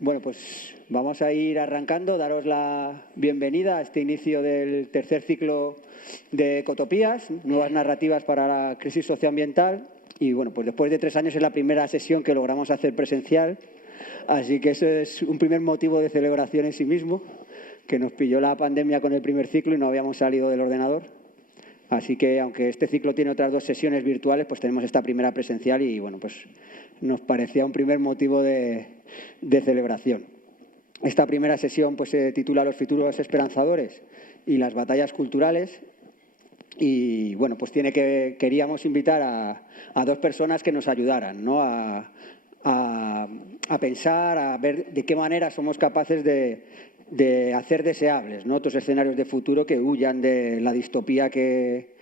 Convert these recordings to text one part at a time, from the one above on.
Bueno, pues vamos a ir arrancando. Daros la bienvenida a este inicio del tercer ciclo de Ecotopías, nuevas narrativas para la crisis socioambiental. Y bueno, pues después de 3 años es la primera sesión que logramos hacer presencial. Así que eso es un primer motivo de celebración en sí mismo, que nos pilló la pandemia con el primer ciclo y no habíamos salido del ordenador. Así que, aunque este ciclo tiene otras 2 sesiones virtuales, pues tenemos esta primera presencial y, bueno, pues nos parecía un primer motivo de celebración. Esta primera sesión pues, se titula Los futuros esperanzadores y las batallas culturales. Y, bueno, pues queríamos invitar a 2 personas que nos ayudaran, ¿no? a pensar, a ver de qué manera somos capaces de hacer deseables, ¿no? Otros escenarios de futuro que huyan de la distopía que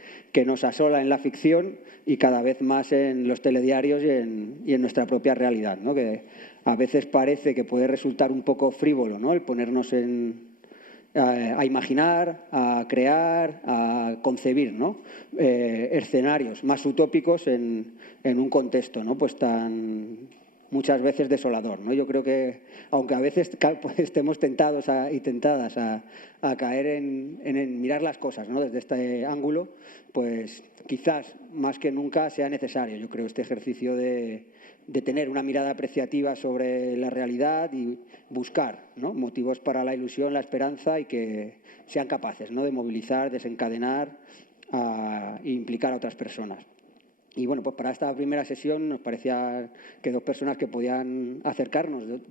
nos asola en la ficción y cada vez más en los telediarios y en nuestra propia realidad, ¿no? Que a veces parece que puede resultar un poco frívolo, ¿no? El ponernos a imaginar, a crear, a concebir, ¿no? Escenarios más utópicos en un contexto, ¿no? Pues tan muchas veces desolador, ¿no? Yo creo que, aunque a veces estemos tentados y tentadas a caer en mirar las cosas, ¿no? Desde este ángulo, pues quizás más que nunca sea necesario, yo creo, este ejercicio de tener una mirada apreciativa sobre la realidad y buscar, ¿no? Motivos para la ilusión, la esperanza y que sean capaces, ¿no? De movilizar, desencadenar e implicar a otras personas. Y bueno, pues para esta primera sesión nos parecía que 2 personas que podían acercarnos,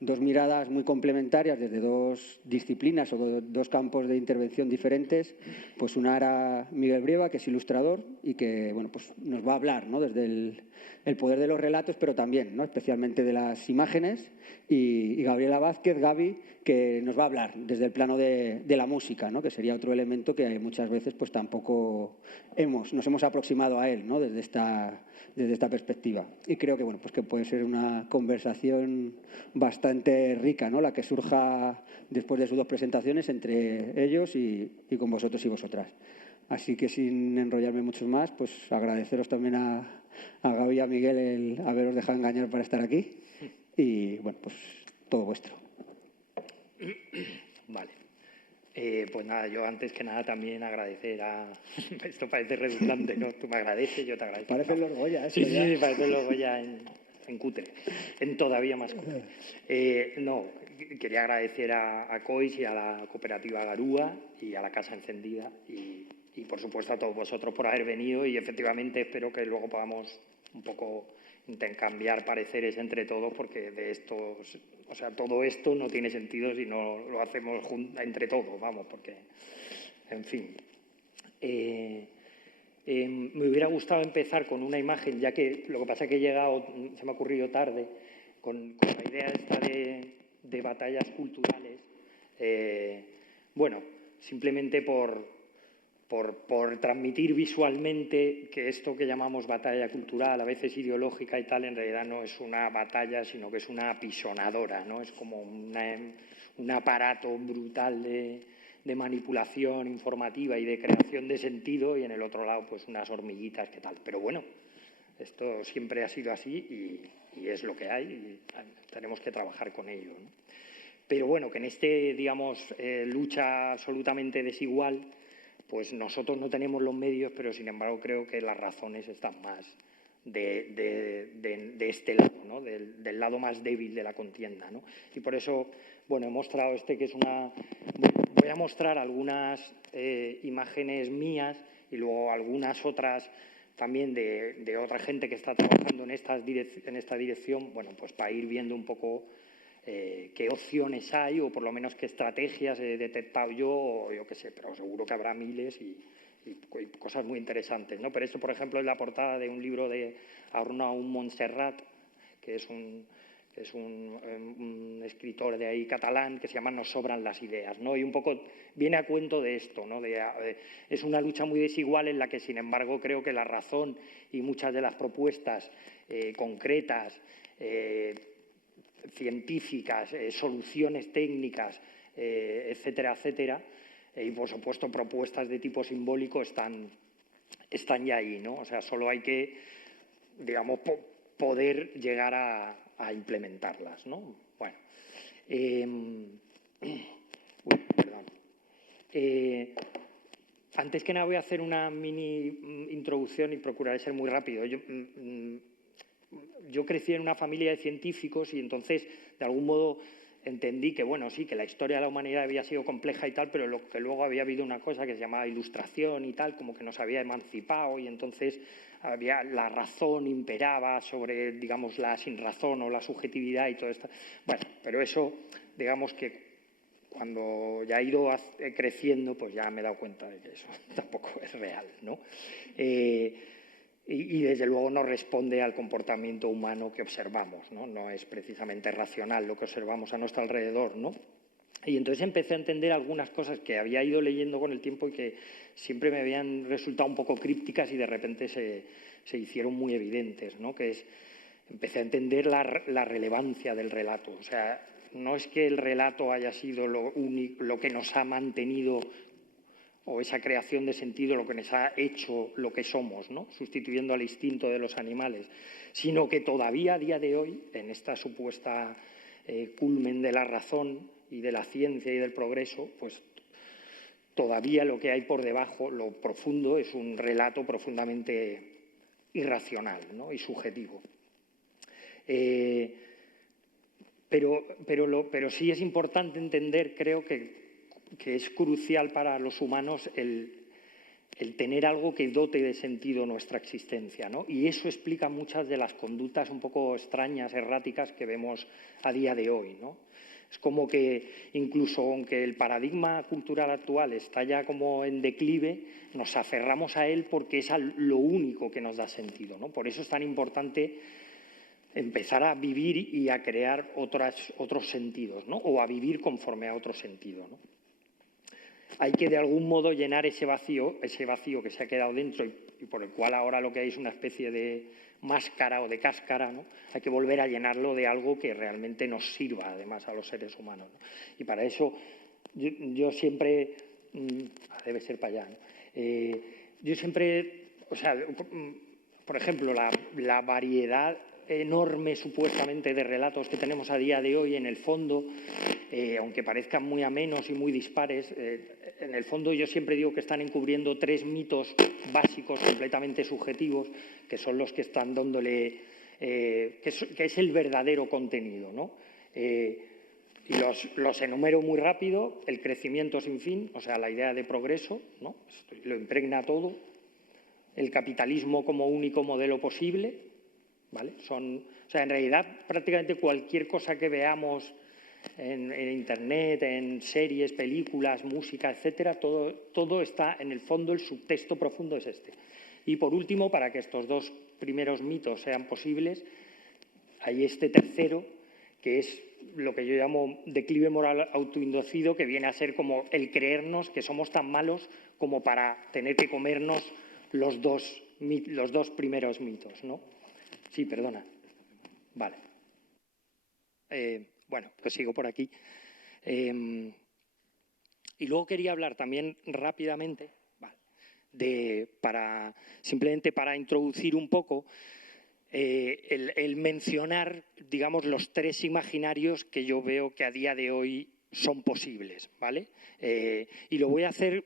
2 miradas muy complementarias desde 2 disciplinas o 2 campos de intervención diferentes. Pues una era Miguel Brieva, que es ilustrador y que, bueno, pues nos va a hablar, ¿no? Desde el poder de los relatos, pero también, ¿no? Especialmente de las imágenes. Y Gabriela Vázquez, Gaby, que nos va a hablar desde el plano de la música, ¿no? Que sería otro elemento que muchas veces pues tampoco nos hemos aproximado a él, ¿no? Desde esta perspectiva. Y creo que, bueno, pues que puede ser una conversación bastante rica, ¿no? La que surja después de sus 2 presentaciones entre ellos y con vosotros y vosotras. Así que, sin enrollarme mucho más, pues agradeceros también a Gaby y a Miguel el haberos dejado engañar para estar aquí. Y, bueno, pues todo vuestro. Vale. Pues nada, yo antes que nada también agradecer a... Esto parece redundante, ¿no? Tú me agradeces, yo te agradezco. Parecen los Goya, Sí, parecen los Goya en cutre, en todavía más cutre. No, quería agradecer a COIS y a la cooperativa Garúa y a la Casa Encendida y por supuesto a todos vosotros por haber venido y efectivamente espero que luego podamos un poco intercambiar pareceres entre todos porque de estos, o sea, todo esto no tiene sentido si no lo hacemos entre todos, vamos, porque, en fin. Me hubiera gustado empezar con una imagen, ya que lo que pasa es que he llegado, se me ha ocurrido tarde, con la idea esta de batallas culturales. Bueno, simplemente por transmitir visualmente que esto que llamamos batalla cultural, a veces ideológica y tal, en realidad no es una batalla, sino que es una apisonadora, ¿no? Es como un aparato brutal de manipulación informativa y de creación de sentido y en el otro lado pues unas hormiguitas que tal. Pero bueno, esto siempre ha sido así y es lo que hay y tenemos que trabajar con ello, ¿no? Pero bueno, que en digamos, lucha absolutamente desigual, pues nosotros no tenemos los medios, pero sin embargo creo que las razones están más de este lado, ¿no? Del lado más débil de la contienda, ¿no? Y por eso, bueno, he mostrado que es una... Voy a mostrar algunas imágenes mías y luego algunas otras también de otra gente que está trabajando en esta dirección, bueno, pues para ir viendo un poco qué opciones hay o por lo menos qué estrategias he detectado yo o yo qué sé, pero seguro que habrá miles y cosas muy interesantes, ¿no? Pero esto, por ejemplo, es la portada de un libro de Arnaud Montserrat, que es un escritor de ahí catalán que se llama Nos sobran las ideas, ¿no? Y un poco viene a cuento de esto, ¿no? Es una lucha muy desigual en la que, sin embargo, creo que la razón y muchas de las propuestas concretas, científicas, soluciones técnicas, etcétera, etcétera, y por supuesto propuestas de tipo simbólico están ya ahí, ¿no? O sea, solo hay que, digamos, poder llegar a a implementarlas, ¿no? Bueno, perdón. Antes que nada voy a hacer una mini introducción y procuraré ser muy rápido. Yo crecí en una familia de científicos y entonces, de algún modo, entendí que, bueno, sí, que la historia de la humanidad había sido compleja y tal, pero que luego había habido una cosa que se llamaba ilustración y tal, como que nos había emancipado y entonces la razón imperaba sobre, digamos, la sinrazón o la subjetividad y todo esto. Bueno, pero eso, digamos que cuando ya he ido creciendo, pues ya me he dado cuenta de que eso tampoco es real, ¿no? Y desde luego no responde al comportamiento humano que observamos, ¿no? No es precisamente racional lo que observamos a nuestro alrededor, ¿no? Y entonces empecé a entender algunas cosas que había ido leyendo con el tiempo y que siempre me habían resultado un poco crípticas y de repente se hicieron muy evidentes, ¿no? Que es, empecé a entender la relevancia del relato. O sea, no es que el relato haya sido lo que nos ha mantenido o esa creación de sentido lo que nos ha hecho lo que somos, ¿no? Sustituyendo al instinto de los animales, sino que todavía a día de hoy, en esta supuesta culmen de la razón y de la ciencia y del progreso, pues todavía lo que hay por debajo, lo profundo, es un relato profundamente irracional, ¿no? Y subjetivo. Pero sí es importante entender, creo que es crucial para los humanos el tener algo que dote de sentido nuestra existencia, ¿no? Y eso explica muchas de las conductas un poco extrañas, erráticas que vemos a día de hoy, ¿no? Es como que incluso aunque el paradigma cultural actual está ya como en declive, nos aferramos a él porque es lo único que nos da sentido, ¿no? Por eso es tan importante empezar a vivir y a crear otros sentidos, ¿no? O a vivir conforme a otro sentido, ¿no? Hay que de algún modo llenar ese vacío que se ha quedado dentro y por el cual ahora lo que hay es una especie de máscara o de cáscara, ¿no? Hay que volver a llenarlo de algo que realmente nos sirva además a los seres humanos, ¿no? Y para eso yo siempre, debe ser para allá, ¿no? Yo siempre, o sea, por ejemplo, la variedad enorme supuestamente de relatos que tenemos a día de hoy, en el fondo, aunque parezcan muy amenos y muy dispares, en el fondo yo siempre digo que están encubriendo tres mitos básicos completamente subjetivos, que son los que están dándole, que es el verdadero contenido, ¿no? Y los enumero muy rápido: el crecimiento sin fin, o sea, la idea de progreso, ¿no? Lo impregna todo; el capitalismo como único modelo posible, ¿vale? O sea, en realidad prácticamente cualquier cosa que veamos en Internet, en series, películas, música, etcétera, todo está, en el fondo, el subtexto profundo es este. Y por último, para que estos dos primeros mitos sean posibles, hay este tercero, que es lo que yo llamo declive moral autoinducido, que viene a ser como el creernos que somos tan malos como para tener que comernos los dos primeros mitos, ¿no? Sí, perdona. Vale. Bueno, pues sigo por aquí. Y luego quería hablar también rápidamente, simplemente para introducir un poco, el mencionar, digamos, los tres imaginarios que yo veo que a día de hoy son posibles, ¿vale? Y lo voy a hacer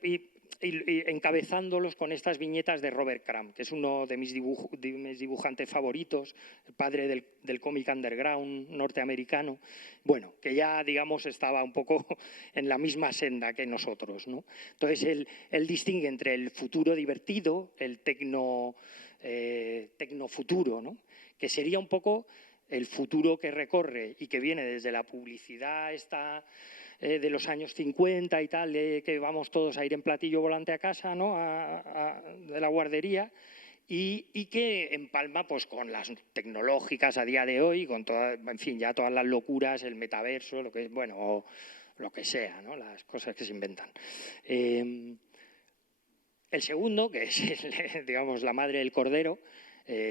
encabezándolos con estas viñetas de Robert Crumb, que es uno de mis dibujantes favoritos, el padre del cómic underground norteamericano, bueno, que ya, digamos, estaba un poco en la misma senda que nosotros, ¿no? Entonces, él distingue entre el futuro divertido, el tecnofuturo, ¿no? Que sería un poco el futuro que recorre y que viene desde la publicidad de los años 50 y tal, que vamos todos a ir en platillo volante a casa, ¿no? De la guardería, y que empalma pues con las tecnológicas a día de hoy, con en fin, ya todas las locuras, el metaverso, lo que, bueno, o lo que sea, ¿no? Las cosas que se inventan. El segundo, que es digamos, la madre del cordero,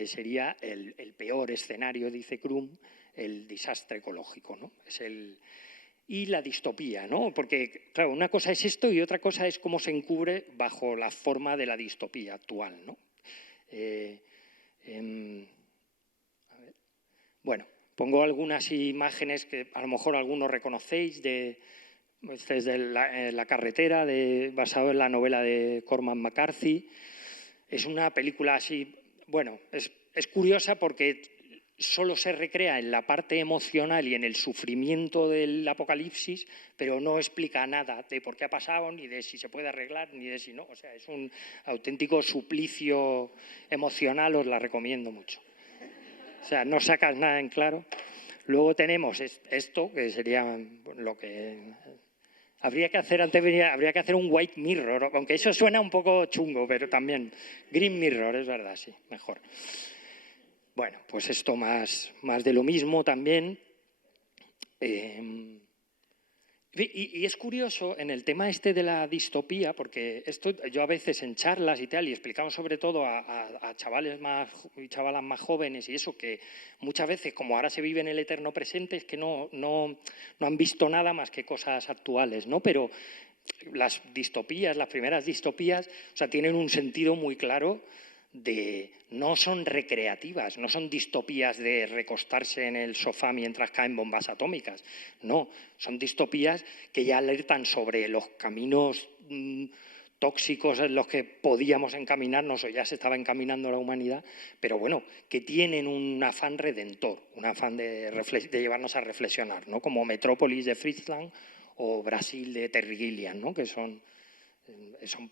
sería el peor escenario, dice Crumb, el desastre ecológico, ¿no? Y la distopía, ¿no? Porque, claro, una cosa es esto y otra cosa es cómo se encubre bajo la forma de la distopía actual, ¿no? A ver. Bueno, Pongo algunas imágenes que a lo mejor algunos reconocéis, desde la carretera, basado en la novela de Cormac McCarthy. Es una película así, bueno, es curiosa porque solo se recrea en la parte emocional y en el sufrimiento del apocalipsis, pero no explica nada de por qué ha pasado, ni de si se puede arreglar, ni de si no. O sea, es un auténtico suplicio emocional, os la recomiendo mucho. O sea, no sacas nada en claro. Luego tenemos esto, que sería lo que... Habría que hacer un white mirror, aunque eso suena un poco chungo, pero también green mirror, es verdad, sí, mejor. Bueno, pues esto más de lo mismo también. Y es curioso en el tema este de la distopía, porque esto yo a veces en charlas y tal, y explicamos sobre todo a chavales y chavalas más jóvenes y eso, que muchas veces, como ahora se vive en el eterno presente, es que no han visto nada más que cosas actuales, ¿no? Pero las distopías, las primeras distopías, o sea, tienen un sentido muy claro no son recreativas, no son distopías de recostarse en el sofá mientras caen bombas atómicas, no, son distopías que ya alertan sobre los caminos tóxicos en los que podíamos encaminarnos o ya se estaba encaminando la humanidad, pero bueno, que tienen un afán redentor, un afán de llevarnos a reflexionar, ¿no? Como Metrópolis de Fritz Lang o Brasil de Terry Gilliam, ¿no? Que son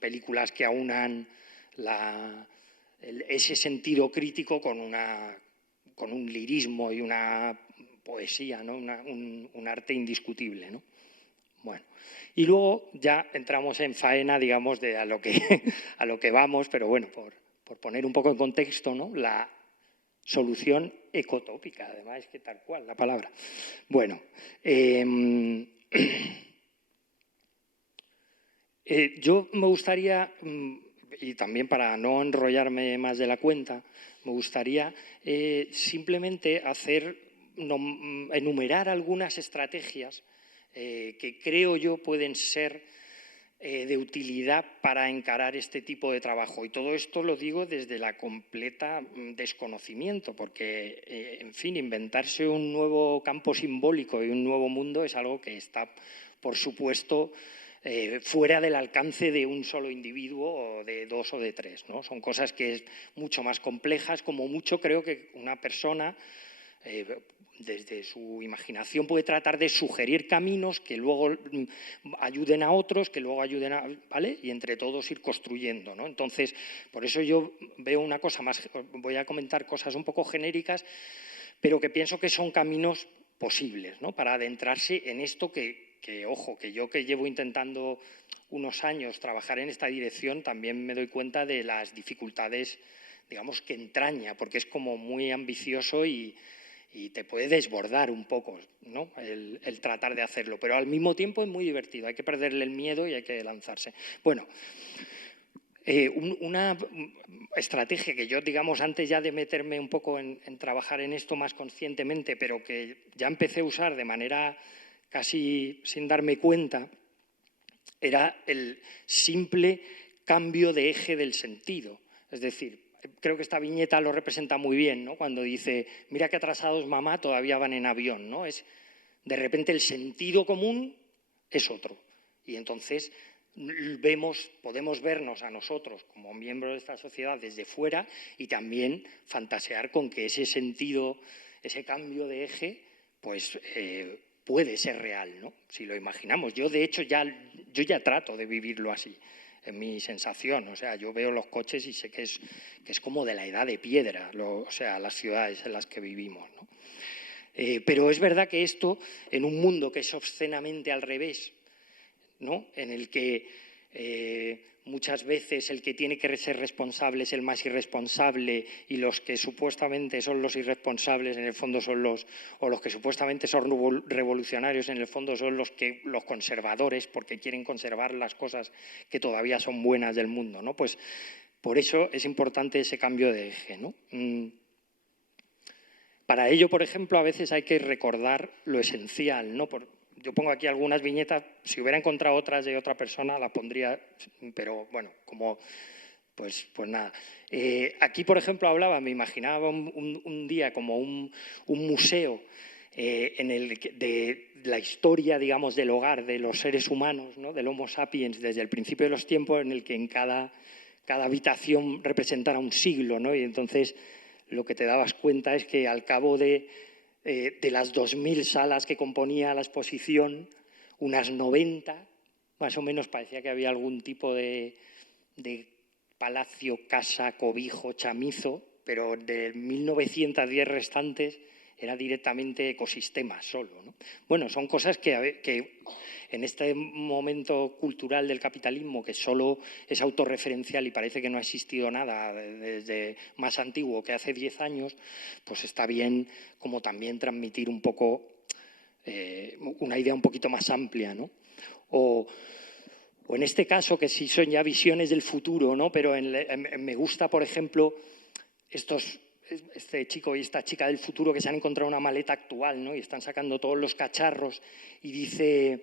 películas que aunan ese sentido crítico con un lirismo y una poesía, ¿no? un arte indiscutible, ¿no? Bueno, y luego ya entramos en faena, digamos, a lo que vamos, pero bueno, por poner un poco en contexto, ¿no? La solución ecotópica, además, es que tal cual la palabra. Bueno, yo me gustaría, y también para no enrollarme más de la cuenta, me gustaría simplemente enumerar algunas estrategias que creo yo pueden ser de utilidad para encarar este tipo de trabajo. Y todo esto lo digo desde la completa desconocimiento, porque, en fin, inventarse un nuevo campo simbólico y un nuevo mundo es algo que está, por supuesto, fuera del alcance de un solo individuo o de dos o de tres, ¿no? Son cosas que es mucho más complejas, como mucho creo que una persona desde su imaginación puede tratar de sugerir caminos que luego ayuden a otros, que luego ayuden a... ¿vale? Y entre todos ir construyendo, ¿no? Entonces, por eso yo veo una cosa más, voy a comentar cosas un poco genéricas, pero que pienso que son caminos posibles, ¿no? Para adentrarse en esto ojo, que yo que llevo intentando unos años trabajar en esta dirección, también me doy cuenta de las dificultades, digamos, que entraña, porque es como muy ambicioso y te puede desbordar un poco, ¿no? el tratar de hacerlo, pero al mismo tiempo es muy divertido, hay que perderle el miedo y hay que lanzarse. Bueno, una estrategia que yo, digamos, antes ya de meterme un poco en trabajar en esto más conscientemente, pero que ya empecé a usar de manera casi sin darme cuenta, era el simple cambio de eje del sentido. Es decir, creo que esta viñeta lo representa muy bien, ¿no? Cuando dice, mira qué atrasados mamá, todavía van en avión, ¿no? De repente el sentido común es otro. Y entonces podemos vernos a nosotros como miembros de esta sociedad desde fuera y también fantasear con que ese sentido, ese cambio de eje, pues puede ser real, ¿no? Si lo imaginamos. Yo, de hecho, yo ya trato de vivirlo así, en mi sensación. O sea, yo veo los coches y sé que es como de la edad de piedra, o sea, las ciudades en las que vivimos, ¿no? Pero es verdad que esto, en un mundo que es obscenamente al revés, ¿no? En el que muchas veces el que tiene que ser responsable es el más irresponsable y los que supuestamente son los irresponsables en el fondo son los que supuestamente son revolucionarios en el fondo son los conservadores porque quieren conservar las cosas que todavía son buenas del mundo, ¿no? Pues por eso es importante ese cambio de eje, ¿no? Para ello, por ejemplo, a veces hay que recordar lo esencial, ¿no? Yo pongo aquí algunas viñetas, si hubiera encontrado otras de otra persona las pondría, pero bueno, como Pues nada. Aquí, por ejemplo, me imaginaba un día como un museo en de la historia, digamos, del hogar de los seres humanos, ¿no? Del Homo sapiens, desde el principio de los tiempos, en el que en cada habitación representara un siglo, ¿no? Y entonces lo que te dabas cuenta es que al cabo de las 2000 salas que componía la exposición, unas 90, más o menos, parecía que había algún tipo de palacio, casa, cobijo, chamizo, pero de 1910 restantes era directamente ecosistema solo, ¿no? Bueno, son cosas que en este momento cultural del capitalismo, que solo es autorreferencial y parece que no ha existido nada desde más antiguo que hace 10 años, pues está bien como también transmitir un poco una idea un poquito más amplia, ¿no? O en este caso, que sí son ya visiones del futuro, ¿no? Pero me gusta, por ejemplo, este chico y esta chica del futuro que se han encontrado una maleta actual, ¿no? Y están sacando todos los cacharros y dice,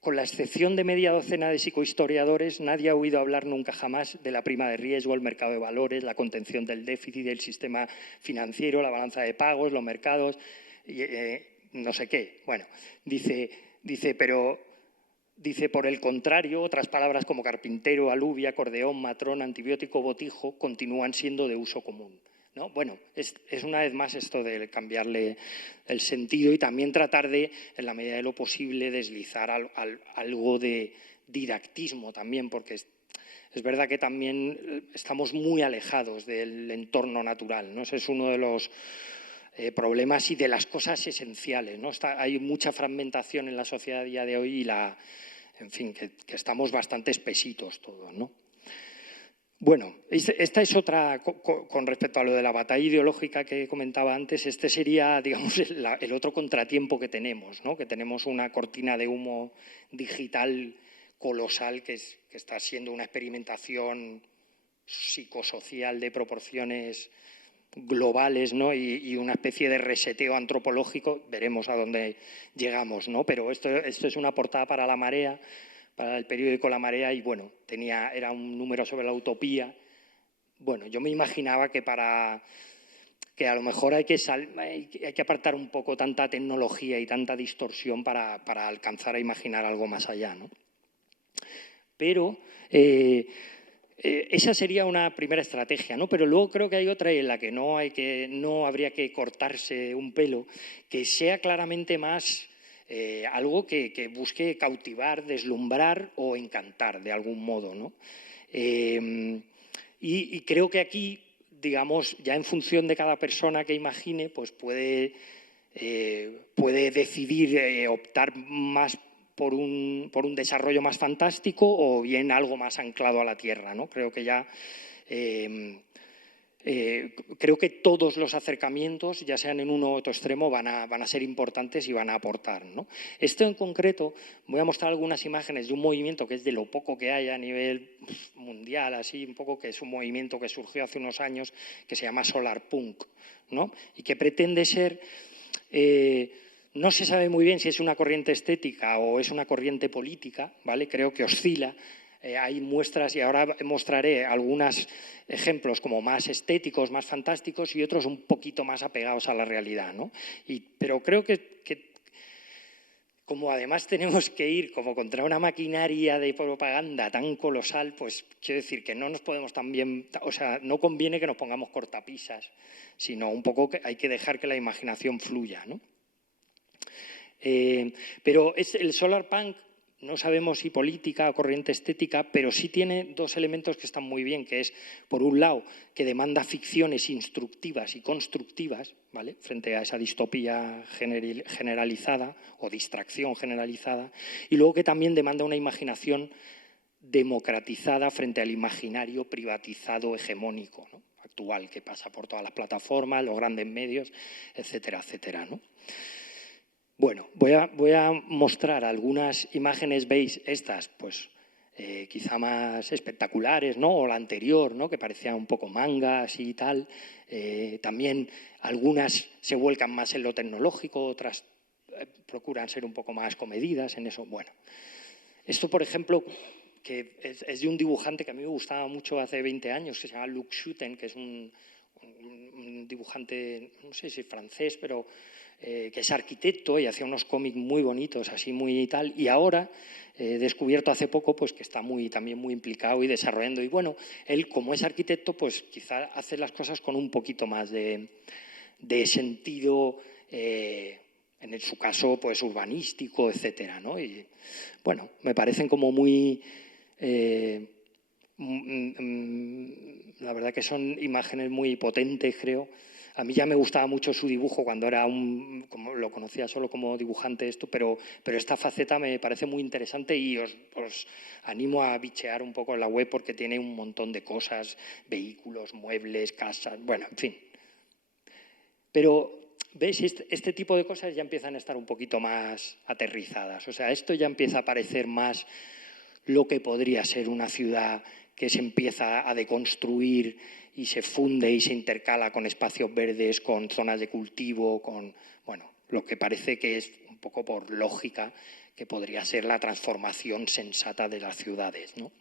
con la excepción de media docena de psicohistoriadores, nadie ha oído hablar nunca jamás de la prima de riesgo, el mercado de valores, la contención del déficit del sistema financiero, la balanza de pagos, los mercados, no sé qué. Bueno, dice, por el contrario, otras palabras como carpintero, alubia, acordeón, matrón, antibiótico, botijo, continúan siendo de uso común, ¿no? Bueno, es una vez más esto de cambiarle el sentido y también tratar de, en la medida de lo posible, deslizar algo de didactismo también, porque es verdad que también estamos muy alejados del entorno natural, ¿no? Ese es uno de los problemas y de las cosas esenciales, ¿no? Hay mucha fragmentación en la sociedad a día de hoy y en fin, que estamos bastante espesitos todos, ¿no? Bueno, esta es otra, con respecto a lo de la batalla ideológica que comentaba antes, este sería, digamos, el otro contratiempo que tenemos, ¿no? Que tenemos una cortina de humo digital colosal que está siendo una experimentación psicosocial de proporciones globales, ¿no? Y una especie de reseteo antropológico, veremos a dónde llegamos, ¿no? Pero esto es una portada para La Marea, para el periódico La Marea, y bueno, era un número sobre la utopía. Bueno, yo me imaginaba que a lo mejor hay que apartar un poco tanta tecnología y tanta distorsión para alcanzar a imaginar algo más allá, ¿no? Pero esa sería una primera estrategia, ¿no? Pero luego creo que hay otra en la que no habría que cortarse un pelo, que sea claramente más algo que busque cautivar, deslumbrar o encantar de algún modo, ¿no? Y creo que aquí, digamos, ya en función de cada persona que imagine, pues puede decidir optar más por un desarrollo más fantástico o bien algo más anclado a la tierra, ¿no? Creo que ya creo que todos los acercamientos, ya sean en uno u otro extremo, van a ser importantes y van a aportar, ¿no? Esto en concreto, voy a mostrar algunas imágenes de un movimiento que es de lo poco que hay a nivel mundial, así un poco, que es un movimiento que surgió hace unos años que se llama Solar Punk, ¿no? Y que pretende ser... no se sabe muy bien si es una corriente estética o es una corriente política, ¿vale? Creo que oscila. Hay muestras, y ahora mostraré algunos ejemplos como más estéticos, más fantásticos, y otros un poquito más apegados a la realidad, ¿no? Pero creo que como además tenemos que ir como contra una maquinaria de propaganda tan colosal, pues quiero decir que no nos podemos también, o sea, no conviene que nos pongamos cortapisas, sino un poco que hay que dejar que la imaginación fluya, ¿no? Pero el solar punk, no sabemos si política o corriente estética, pero sí tiene dos elementos que están muy bien, que es, por un lado, que demanda ficciones instructivas y constructivas, ¿vale?, frente a esa distopía generalizada o distracción generalizada, y luego que también demanda una imaginación democratizada frente al imaginario privatizado hegemónico, ¿no?, actual, que pasa por todas las plataformas, los grandes medios, etcétera, etcétera, ¿no? Bueno, voy a mostrar algunas imágenes, veis estas, pues quizá más espectaculares, ¿no? O la anterior, ¿no?, que parecía un poco manga, así y tal. También algunas se vuelcan más en lo tecnológico, otras procuran ser un poco más comedidas en eso. Bueno, esto, por ejemplo, que es de un dibujante que a mí me gustaba mucho hace 20 años, que se llama Luc Schutten, que es un dibujante, no sé si francés, pero que es arquitecto y hacía unos cómics muy bonitos, así muy tal, y ahora he descubierto hace poco pues, que está también muy implicado y desarrollando. Y bueno, él como es arquitecto, pues quizá hace las cosas con un poquito más de sentido, en su caso, pues urbanístico, etcétera, ¿no? Y bueno, me parecen como muy... la verdad que son imágenes muy potentes, creo. A mí ya me gustaba mucho su dibujo cuando era como lo conocía solo como dibujante esto, pero esta faceta me parece muy interesante y os animo a bichear un poco en la web porque tiene un montón de cosas, vehículos, muebles, casas, bueno, en fin. Pero, ¿veis? Este tipo de cosas ya empiezan a estar un poquito más aterrizadas. O sea, esto ya empieza a parecer más lo que podría ser una ciudad que se empieza a deconstruir y se funde y se intercala con espacios verdes, con zonas de cultivo, con, bueno, lo que parece que es un poco por lógica que podría ser la transformación sensata de las ciudades, ¿no?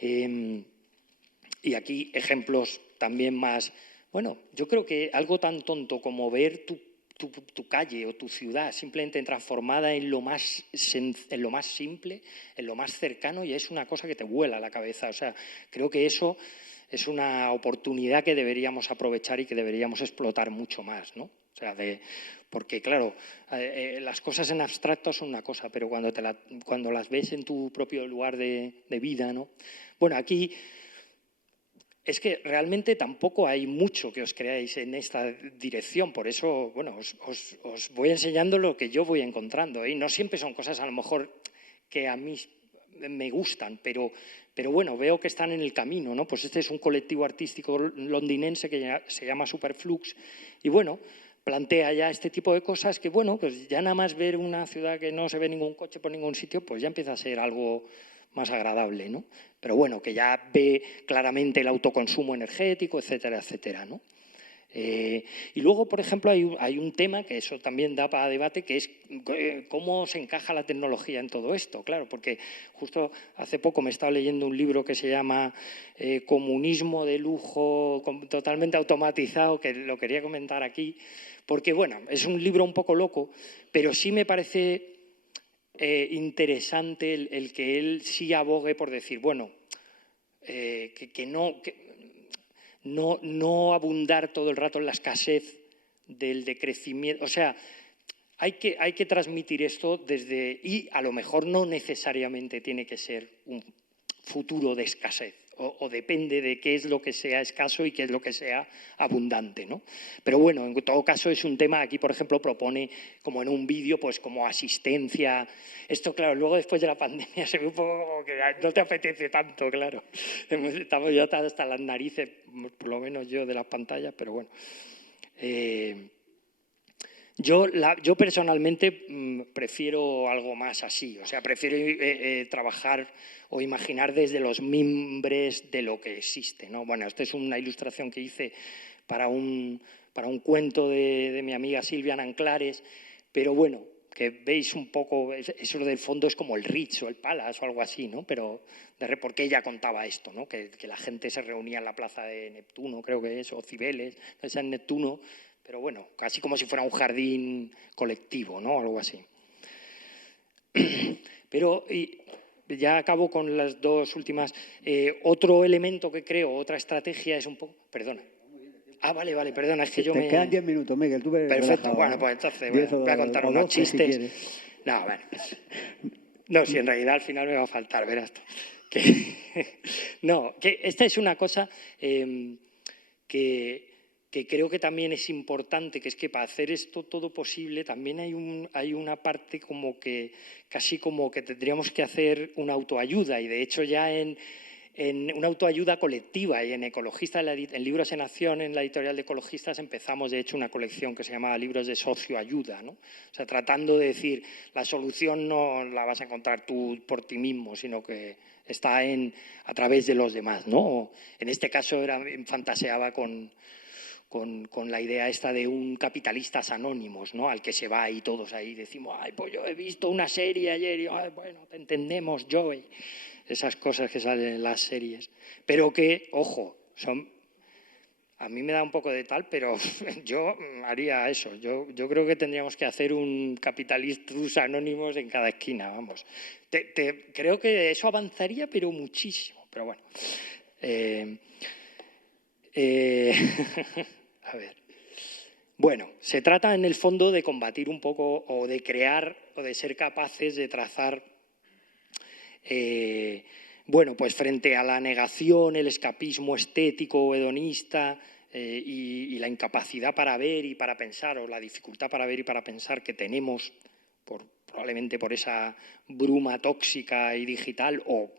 Y aquí ejemplos también más... Bueno, yo creo que algo tan tonto como ver tu calle o tu ciudad simplemente transformada en lo más simple, en lo más cercano, y es una cosa que te vuela la cabeza. O sea, creo que eso es una oportunidad que deberíamos aprovechar y que deberíamos explotar mucho más, ¿no? O sea, porque claro, las cosas en abstracto son una cosa, pero cuando las ves en tu propio lugar de vida, ¿no? Bueno, aquí... Es que realmente tampoco hay mucho que os creáis en esta dirección, por eso, bueno, os voy enseñando lo que yo voy encontrando, ¿eh? Y no siempre son cosas a lo mejor que a mí me gustan, pero bueno, veo que están en el camino, ¿no? Pues este es un colectivo artístico londinense que se llama Superflux y bueno, plantea ya este tipo de cosas que bueno, pues ya nada más ver una ciudad que no se ve ningún coche por ningún sitio, pues ya empieza a ser algo más agradable, ¿no? Pero bueno, que ya ve claramente el autoconsumo energético, etcétera, etcétera, ¿no? Y luego, por ejemplo, hay un tema que eso también da para debate, que es cómo se encaja la tecnología en todo esto, claro, porque justo hace poco me estaba leyendo un libro que se llama Comunismo de lujo totalmente automatizado, que lo quería comentar aquí, porque bueno, es un libro un poco loco, pero sí me parece interesante el que él sí abogue por decir, bueno, no abundar todo el rato en la escasez del decrecimiento. O sea, hay que transmitir esto desde... Y a lo mejor no necesariamente tiene que ser un futuro de escasez. O depende de qué es lo que sea escaso y qué es lo que sea abundante, ¿no? Pero bueno, en todo caso es un tema, aquí por ejemplo propone como en un vídeo, pues como asistencia. Esto claro, luego después de la pandemia se ve un poco como que no te apetece tanto, claro. Estamos ya hasta las narices, por lo menos yo, de las pantallas, pero bueno. Yo personalmente prefiero algo más así, o sea, prefiero trabajar o imaginar desde los mimbres de lo que existe, ¿no? Bueno, esta es una ilustración que hice para un cuento de mi amiga Silvia Nanclares, pero bueno, que veis un poco, eso del fondo es como el Ritz o el Palace o algo así, ¿no? Pero porque ella contaba esto, ¿no? Que la gente se reunía en la plaza de Neptuno, creo que es, o Cibeles, es en Neptuno, pero bueno, casi como si fuera un jardín colectivo, ¿no? Algo así. Pero ya acabo con las dos últimas. Otro elemento que creo, otra estrategia es un poco... Perdona. Ah, vale, perdona, es que yo Te quedan 10 minutos, Miguel, tú ves. Perfecto, relajado, bueno, ¿no? pues entonces voy a contar unos 12, chistes. Si no, bueno. No, si en realidad al final me va a faltar, verás tú. No, que esta es una cosa que creo que también es importante, que es que para hacer esto todo posible también hay una parte como que casi como que tendríamos que hacer una autoayuda, y de hecho ya en una autoayuda colectiva, y en Ecologistas, en Libros en Acción, en la editorial de Ecologistas, empezamos de hecho una colección que se llama Libros de Socioayuda, ¿no? O sea, tratando de decir, la solución no la vas a encontrar tú por ti mismo, sino que está a través de los demás, ¿no? En este caso fantaseaba con la idea esta de un capitalistas anónimos, ¿no? Al que se va y todos ahí decimos, ay, pues yo he visto una serie ayer y, ay, bueno, te entendemos, Joey. esas cosas que salen en las series, pero que, ojo, a mí me da un poco de tal, pero yo haría eso. Yo creo que tendríamos que hacer un Capitalistas Anónimos en cada esquina, vamos. Creo que eso avanzaría, pero muchísimo. Pero bueno. A ver. Bueno, se trata en el fondo de combatir un poco o de crear o de ser capaces de trazar, bueno, pues frente a la negación, el escapismo estético o hedonista y la incapacidad para ver y para pensar, o la dificultad para ver y para pensar que tenemos probablemente por esa bruma tóxica y digital o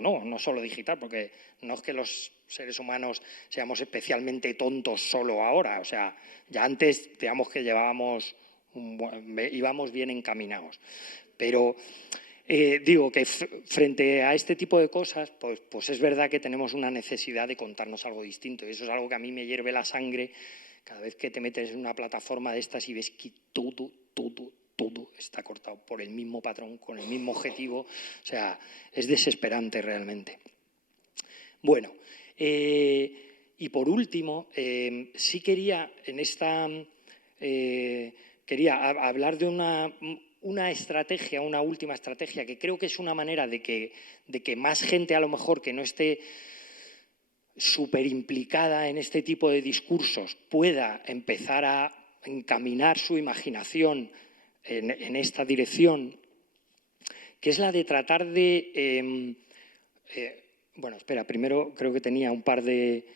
no solo digital, porque no es que los seres humanos seamos especialmente tontos solo ahora, o sea, ya antes digamos que íbamos bien encaminados, pero digo que frente a este tipo de cosas, pues es verdad que tenemos una necesidad de contarnos algo distinto, y eso es algo que a mí me hierve la sangre cada vez que te metes en una plataforma de estas y ves que todo está cortado por el mismo patrón, con el mismo objetivo. O sea, es desesperante realmente. Bueno, y por último, sí quería quería hablar de una estrategia, una última estrategia, que creo que es una manera de que más gente a lo mejor que no esté súper implicada en este tipo de discursos pueda empezar a encaminar su imaginación en esta dirección, que es la de tratar de... bueno, espera, primero creo que tenía un par de...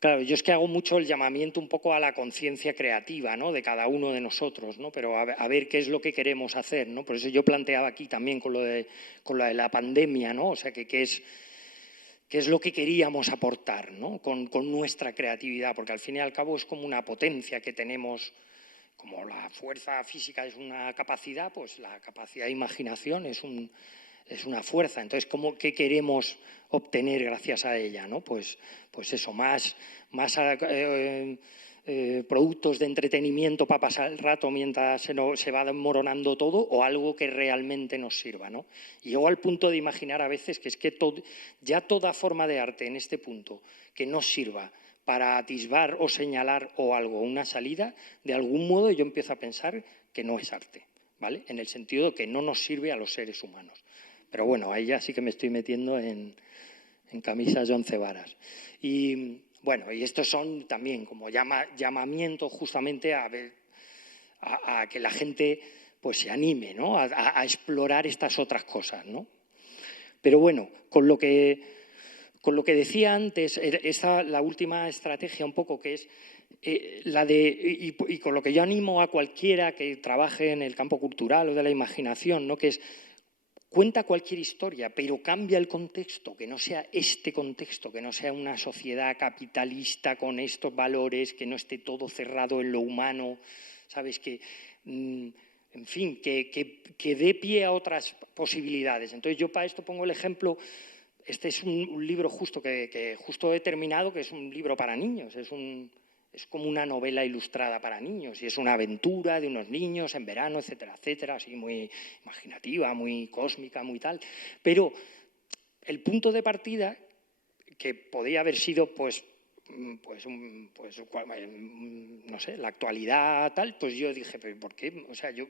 Claro, yo es que hago mucho el llamamiento un poco a la conciencia creativa, ¿no?, de cada uno de nosotros, ¿no?, pero a ver qué es lo que queremos hacer, ¿no? Por eso yo planteaba aquí también con lo de la pandemia, ¿no? O sea, qué es lo que queríamos aportar, ¿no?, con nuestra creatividad, porque al fin y al cabo es como una potencia que tenemos. Como la fuerza física es una capacidad, pues la capacidad de imaginación es una fuerza. Entonces, ¿qué queremos obtener gracias a ella, ¿no? Pues eso, más productos de entretenimiento para pasar el rato mientras se va desmoronando todo, o algo que realmente nos sirva, ¿no? Y llego al punto de imaginar a veces que es que ya toda forma de arte en este punto que nos sirva para atisbar o señalar o algo, una salida, de algún modo yo empiezo a pensar que no es arte, ¿vale? En el sentido de que no nos sirve a los seres humanos. Pero bueno, ahí ya sí que me estoy metiendo en camisas de 11 varas. Y bueno, y estos son también como llamamientos justamente a que la gente pues se anime, ¿no?, a explorar estas otras cosas, ¿no? Pero bueno, con lo que decía antes, la última estrategia un poco que es y con lo que yo animo a cualquiera que trabaje en el campo cultural o de la imaginación, ¿no?, que es cuenta cualquier historia, pero cambia el contexto, que no sea este contexto, que no sea una sociedad capitalista con estos valores, que no esté todo cerrado en lo humano, ¿sabes? En fin, que dé pie a otras posibilidades. Entonces yo para esto pongo el ejemplo. Este es un libro justo que justo he terminado, que es un libro para niños, es como una novela ilustrada para niños y es una aventura de unos niños en verano, etcétera, etcétera, así muy imaginativa, muy cósmica, muy tal. Pero el punto de partida, que podía haber sido no sé, la actualidad tal, pues yo dije, ¿pero por qué? O sea, yo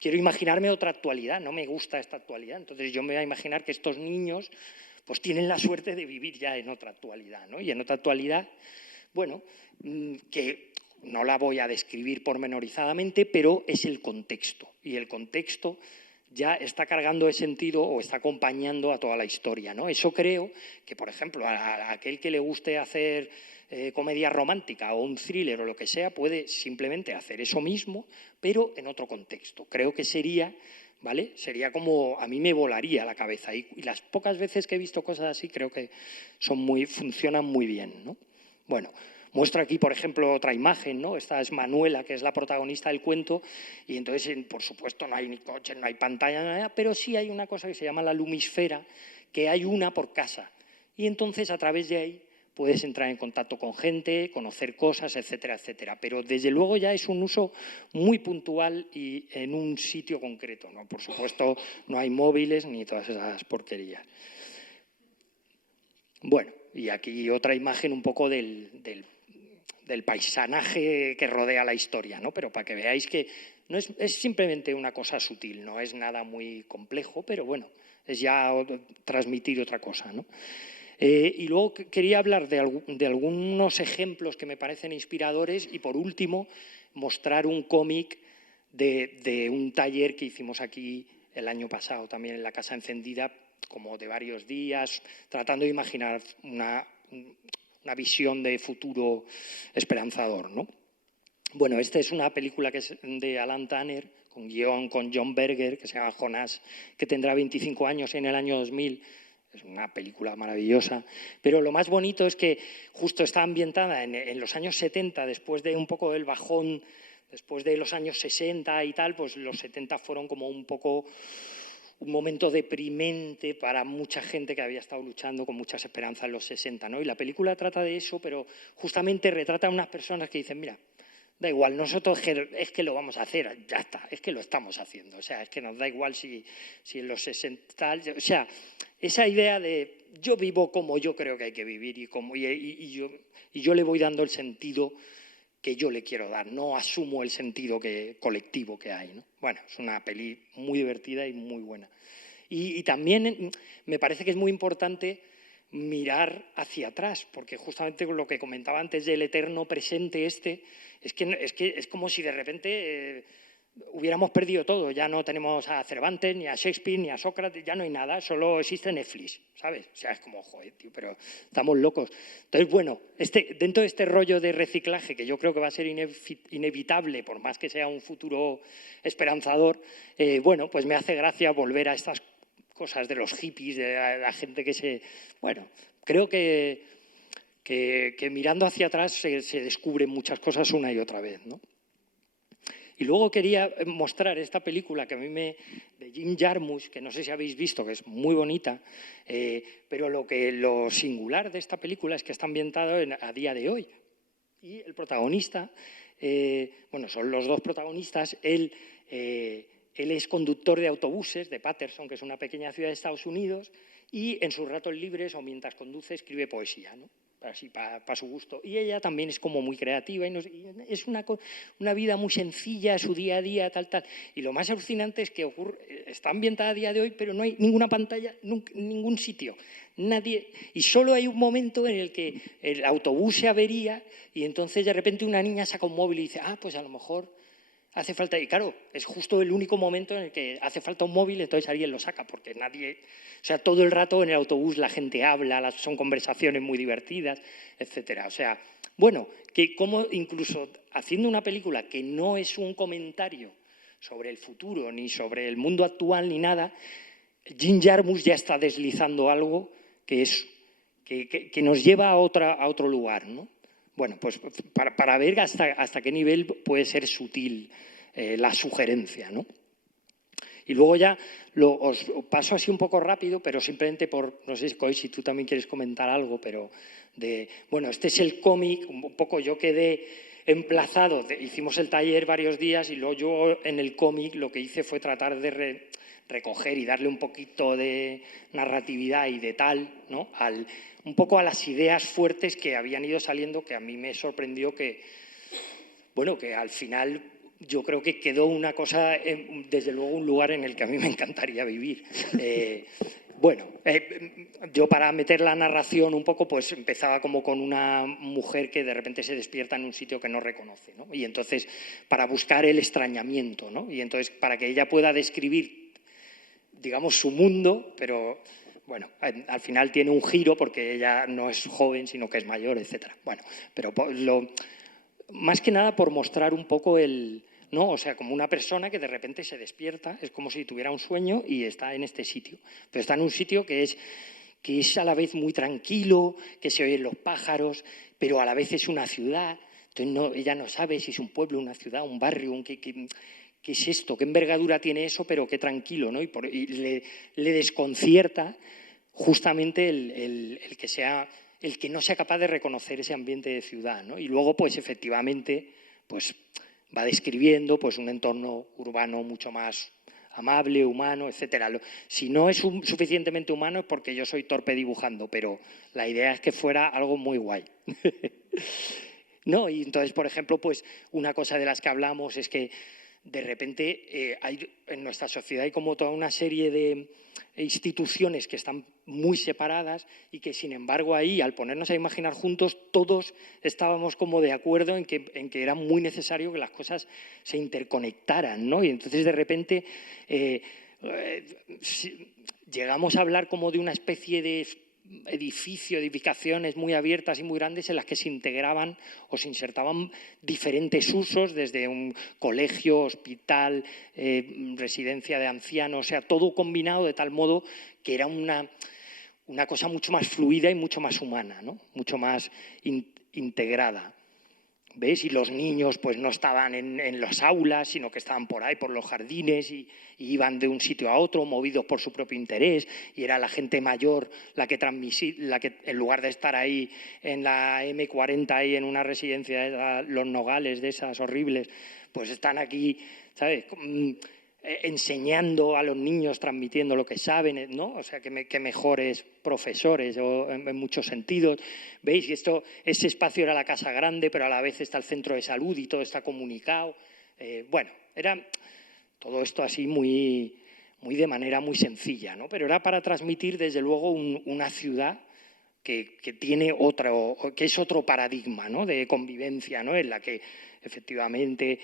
quiero imaginarme otra actualidad, no me gusta esta actualidad, entonces yo me voy a imaginar que estos niños pues tienen la suerte de vivir ya en otra actualidad, ¿no? Y en otra actualidad, bueno, que no la voy a describir pormenorizadamente, pero es el contexto, y el contexto ya está cargando de sentido o está acompañando a toda la historia, ¿no? Eso creo que, por ejemplo, a aquel que le guste hacer comedia romántica o un thriller o lo que sea, puede simplemente hacer eso mismo, pero en otro contexto. Creo que sería, ¿vale? Sería como, a mí me volaría la cabeza. Y las pocas veces que he visto cosas así, creo que funcionan muy bien, ¿no? Bueno, muestro aquí, por ejemplo, otra imagen, ¿no? Esta es Manuela, que es la protagonista del cuento, y entonces, por supuesto, no hay ni coches, no hay pantalla, nada, pero sí hay una cosa que se llama la lumisfera, que hay una por casa. Y entonces, a través de ahí, puedes entrar en contacto con gente, conocer cosas, etcétera, etcétera. Pero desde luego ya es un uso muy puntual y en un sitio concreto, ¿no? Por supuesto, no hay móviles ni todas esas porquerías. Bueno, y aquí otra imagen un poco del paisanaje que rodea la historia, ¿no? Pero para que veáis que no es simplemente una cosa sutil, no es nada muy complejo, pero bueno, es ya transmitir otra cosa, ¿no? Y luego quería hablar de algunos ejemplos que me parecen inspiradores y, por último, mostrar un cómic de un taller que hicimos aquí el año pasado, también en la Casa Encendida, como de varios días, tratando de imaginar una visión de futuro esperanzador, ¿no? Bueno, esta es una película que es de Alan Tanner, con guión con John Berger, que se llama Jonás, que tendrá 25 años en el año 2000. Es una película maravillosa, pero lo más bonito es que justo está ambientada en los años 70, después de un poco del bajón, después de los años 60 y tal, pues los 70 fueron como un poco un momento deprimente para mucha gente que había estado luchando con muchas esperanzas en los 60, ¿no? Y la película trata de eso, pero justamente retrata a unas personas que dicen, mira, da igual, nosotros es que lo vamos a hacer, ya está, es que lo estamos haciendo. O sea, es que nos da igual si en los 60... O sea, esa idea de yo vivo como yo creo que hay que vivir y yo le voy dando el sentido que yo le quiero dar, no asumo el sentido colectivo que hay, ¿no? Bueno, es una peli muy divertida y muy buena. Y también me parece que es muy importante mirar hacia atrás, porque justamente con lo que comentaba antes del eterno presente es que es como si de repente hubiéramos perdido todo. Ya no tenemos a Cervantes, ni a Shakespeare, ni a Sócrates, ya no hay nada, solo existe Netflix, ¿sabes? O sea, es como, joder, tío, pero estamos locos. Entonces, bueno, dentro de este rollo de reciclaje, que yo creo que va a ser inevitable, por más que sea un futuro esperanzador, bueno, pues me hace gracia volver a estas cosas de los hippies, de la gente que se... Bueno, creo que mirando hacia atrás se descubren muchas cosas una y otra vez, ¿no? Y luego quería mostrar esta película que a mí de Jim Jarmusch, que no sé si habéis visto, que es muy bonita, pero lo singular de esta película es que está ambientado a día de hoy. Y el protagonista, bueno, son los dos protagonistas, él es conductor de autobuses de Paterson, que es una pequeña ciudad de Estados Unidos, y en sus ratos libres o mientras conduce escribe poesía, ¿no? Así para su gusto. Y ella también es como muy creativa y es una vida muy sencilla, su día a día, tal. Y lo más alucinante es que está ambientada a día de hoy, pero no hay ninguna pantalla, ningún sitio, nadie. Y solo hay un momento en el que el autobús se avería y entonces de repente una niña saca un móvil y dice, pues a lo mejor hace falta. Y claro, es justo el único momento en el que hace falta un móvil, entonces alguien lo saca, porque nadie... O sea, todo el rato en el autobús la gente habla, son conversaciones muy divertidas, etcétera. O sea, bueno, que como incluso haciendo una película que no es un comentario sobre el futuro, ni sobre el mundo actual, ni nada, Jim Jarmusch ya está deslizando algo que nos lleva a otro lugar, ¿no? Bueno, pues para ver hasta qué nivel puede ser sutil la sugerencia, ¿no? Y luego ya os paso así un poco rápido, pero simplemente no sé, Coy, si tú también quieres comentar algo, pero bueno, este es el cómic, un poco yo quedé emplazado, hicimos el taller varios días y luego yo en el cómic lo que hice fue tratar de recoger y darle un poquito de narratividad y de tal, ¿no? Un poco a las ideas fuertes que habían ido saliendo, que a mí me sorprendió que, bueno, que al final yo creo que quedó una cosa, desde luego un lugar en el que a mí me encantaría vivir. Bueno, yo para meter la narración un poco, pues empezaba como con una mujer que de repente se despierta en un sitio que no reconoce, ¿no? Y entonces, para buscar el extrañamiento, ¿no? Y entonces, para que ella pueda describir, digamos, su mundo, pero... Bueno, al final tiene un giro porque ella no es joven, sino que es mayor, etc. Bueno, pero más que nada por mostrar un poco ¿no? O sea, como una persona que de repente se despierta, es como si tuviera un sueño y está en este sitio. Pero está en un sitio que es a la vez muy tranquilo, que se oyen los pájaros, pero a la vez es una ciudad. Entonces ella no sabe si es un pueblo, una ciudad, un barrio, ¿qué es esto? ¿Qué envergadura tiene eso? Pero qué tranquilo, ¿no? Y le desconcierta justamente el que sea el que no sea capaz de reconocer ese ambiente de ciudad, ¿no? Y luego, pues efectivamente, pues va describiendo pues, un entorno urbano mucho más amable, humano, etcétera. Si no es suficientemente humano es porque yo soy torpe dibujando, pero la idea es que fuera algo muy guay. ¿No? Y entonces, por ejemplo, pues una cosa de las que hablamos es que de repente en nuestra sociedad hay como toda una serie de instituciones que están muy separadas y que, sin embargo, ahí, al ponernos a imaginar juntos, todos estábamos como de acuerdo en que era muy necesario que las cosas se interconectaran, ¿no? Y entonces, de repente, llegamos a hablar como de una especie de edificaciones muy abiertas y muy grandes en las que se integraban o se insertaban diferentes usos, desde un colegio, hospital, residencia de ancianos, o sea, todo combinado de tal modo que era una cosa mucho más fluida y mucho más humana, ¿no? Mucho más integrada. ¿Ves? Y los niños pues no estaban en las aulas, sino que estaban por ahí, por los jardines y iban de un sitio a otro, movidos por su propio interés, y era la gente mayor la que en lugar de estar ahí en la M40, ahí en una residencia de Los Nogales, de esas horribles, pues están aquí, ¿sabes?, enseñando a los niños, transmitiendo lo que saben, ¿no? O sea, que mejores profesores en muchos sentidos. ¿Veis? Y ese espacio era la casa grande, pero a la vez está el centro de salud y todo está comunicado. Bueno, era todo esto así muy de manera muy sencilla, ¿no? Pero era para transmitir, desde luego, una ciudad que tiene que es otro paradigma, ¿no?, de convivencia, ¿no?, en la que efectivamente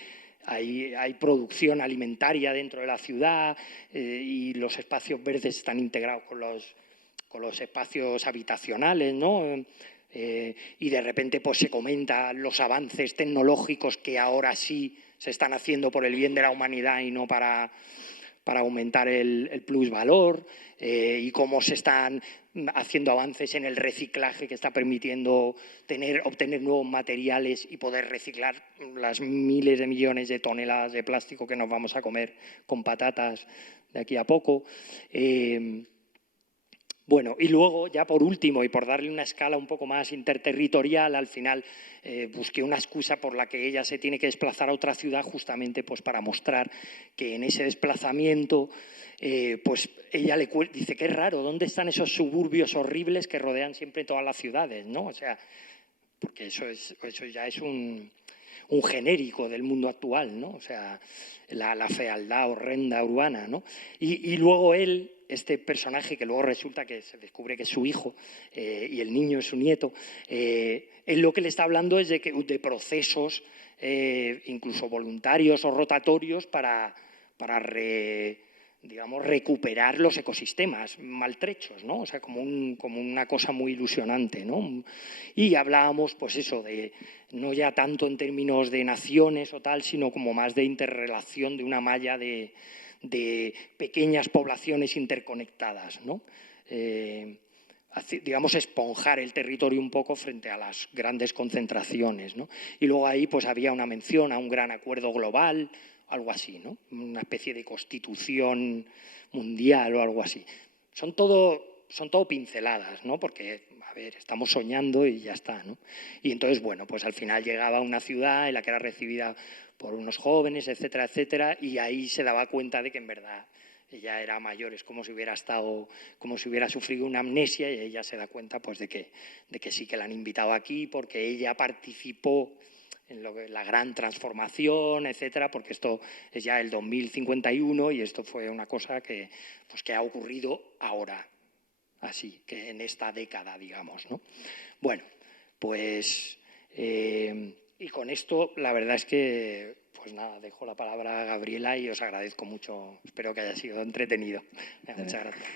hay producción alimentaria dentro de la ciudad y los espacios verdes están integrados con los espacios habitacionales, ¿no? Y de repente pues, se comentan los avances tecnológicos que ahora sí se están haciendo por el bien de la humanidad y no para aumentar el plusvalor, y cómo se están haciendo avances en el reciclaje que está permitiendo obtener nuevos materiales y poder reciclar las miles de millones de toneladas de plástico que nos vamos a comer con patatas de aquí a poco. Bueno, y luego, ya por último, y por darle una escala un poco más interterritorial, al final busqué una excusa por la que ella se tiene que desplazar a otra ciudad, justamente pues, para mostrar que en ese desplazamiento, pues ella dice que es raro, ¿dónde están esos suburbios horribles que rodean siempre todas las ciudades, ¿no? O sea, porque eso ya es un genérico del mundo actual, ¿no? O sea, la fealdad horrenda urbana, ¿no? Y luego él, este personaje que luego resulta que se descubre que es su hijo y el niño es su nieto, él lo que le está hablando es de procesos incluso voluntarios o rotatorios para recuperar los ecosistemas maltrechos, ¿no? O sea, como una cosa muy ilusionante, ¿no? Y hablábamos, pues eso, de no ya tanto en términos de naciones o tal, sino como más de interrelación, de una malla de pequeñas poblaciones interconectadas, ¿no? Digamos, esponjar el territorio un poco frente a las grandes concentraciones, ¿no? Y luego ahí pues había una mención a un gran acuerdo global, algo así, ¿no? Una especie de constitución mundial o algo así. Son todo pinceladas, ¿no? Porque, a ver, estamos soñando y ya está, ¿no? Y entonces, bueno, pues al final llegaba a una ciudad en la que era recibida por unos jóvenes, etcétera, etcétera, y ahí se daba cuenta de que en verdad ella era mayor, es como si hubiera sufrido una amnesia, y ella se da cuenta pues de que sí que la han invitado aquí porque ella participó en la gran transformación, etcétera, porque esto es ya el 2051 y esto fue una cosa que ha ocurrido ahora, así que en esta década, digamos, ¿no? Bueno, pues y con esto la verdad es que pues nada, dejo la palabra a Gabriela y os agradezco mucho, espero que haya sido entretenido. Muchas gracias.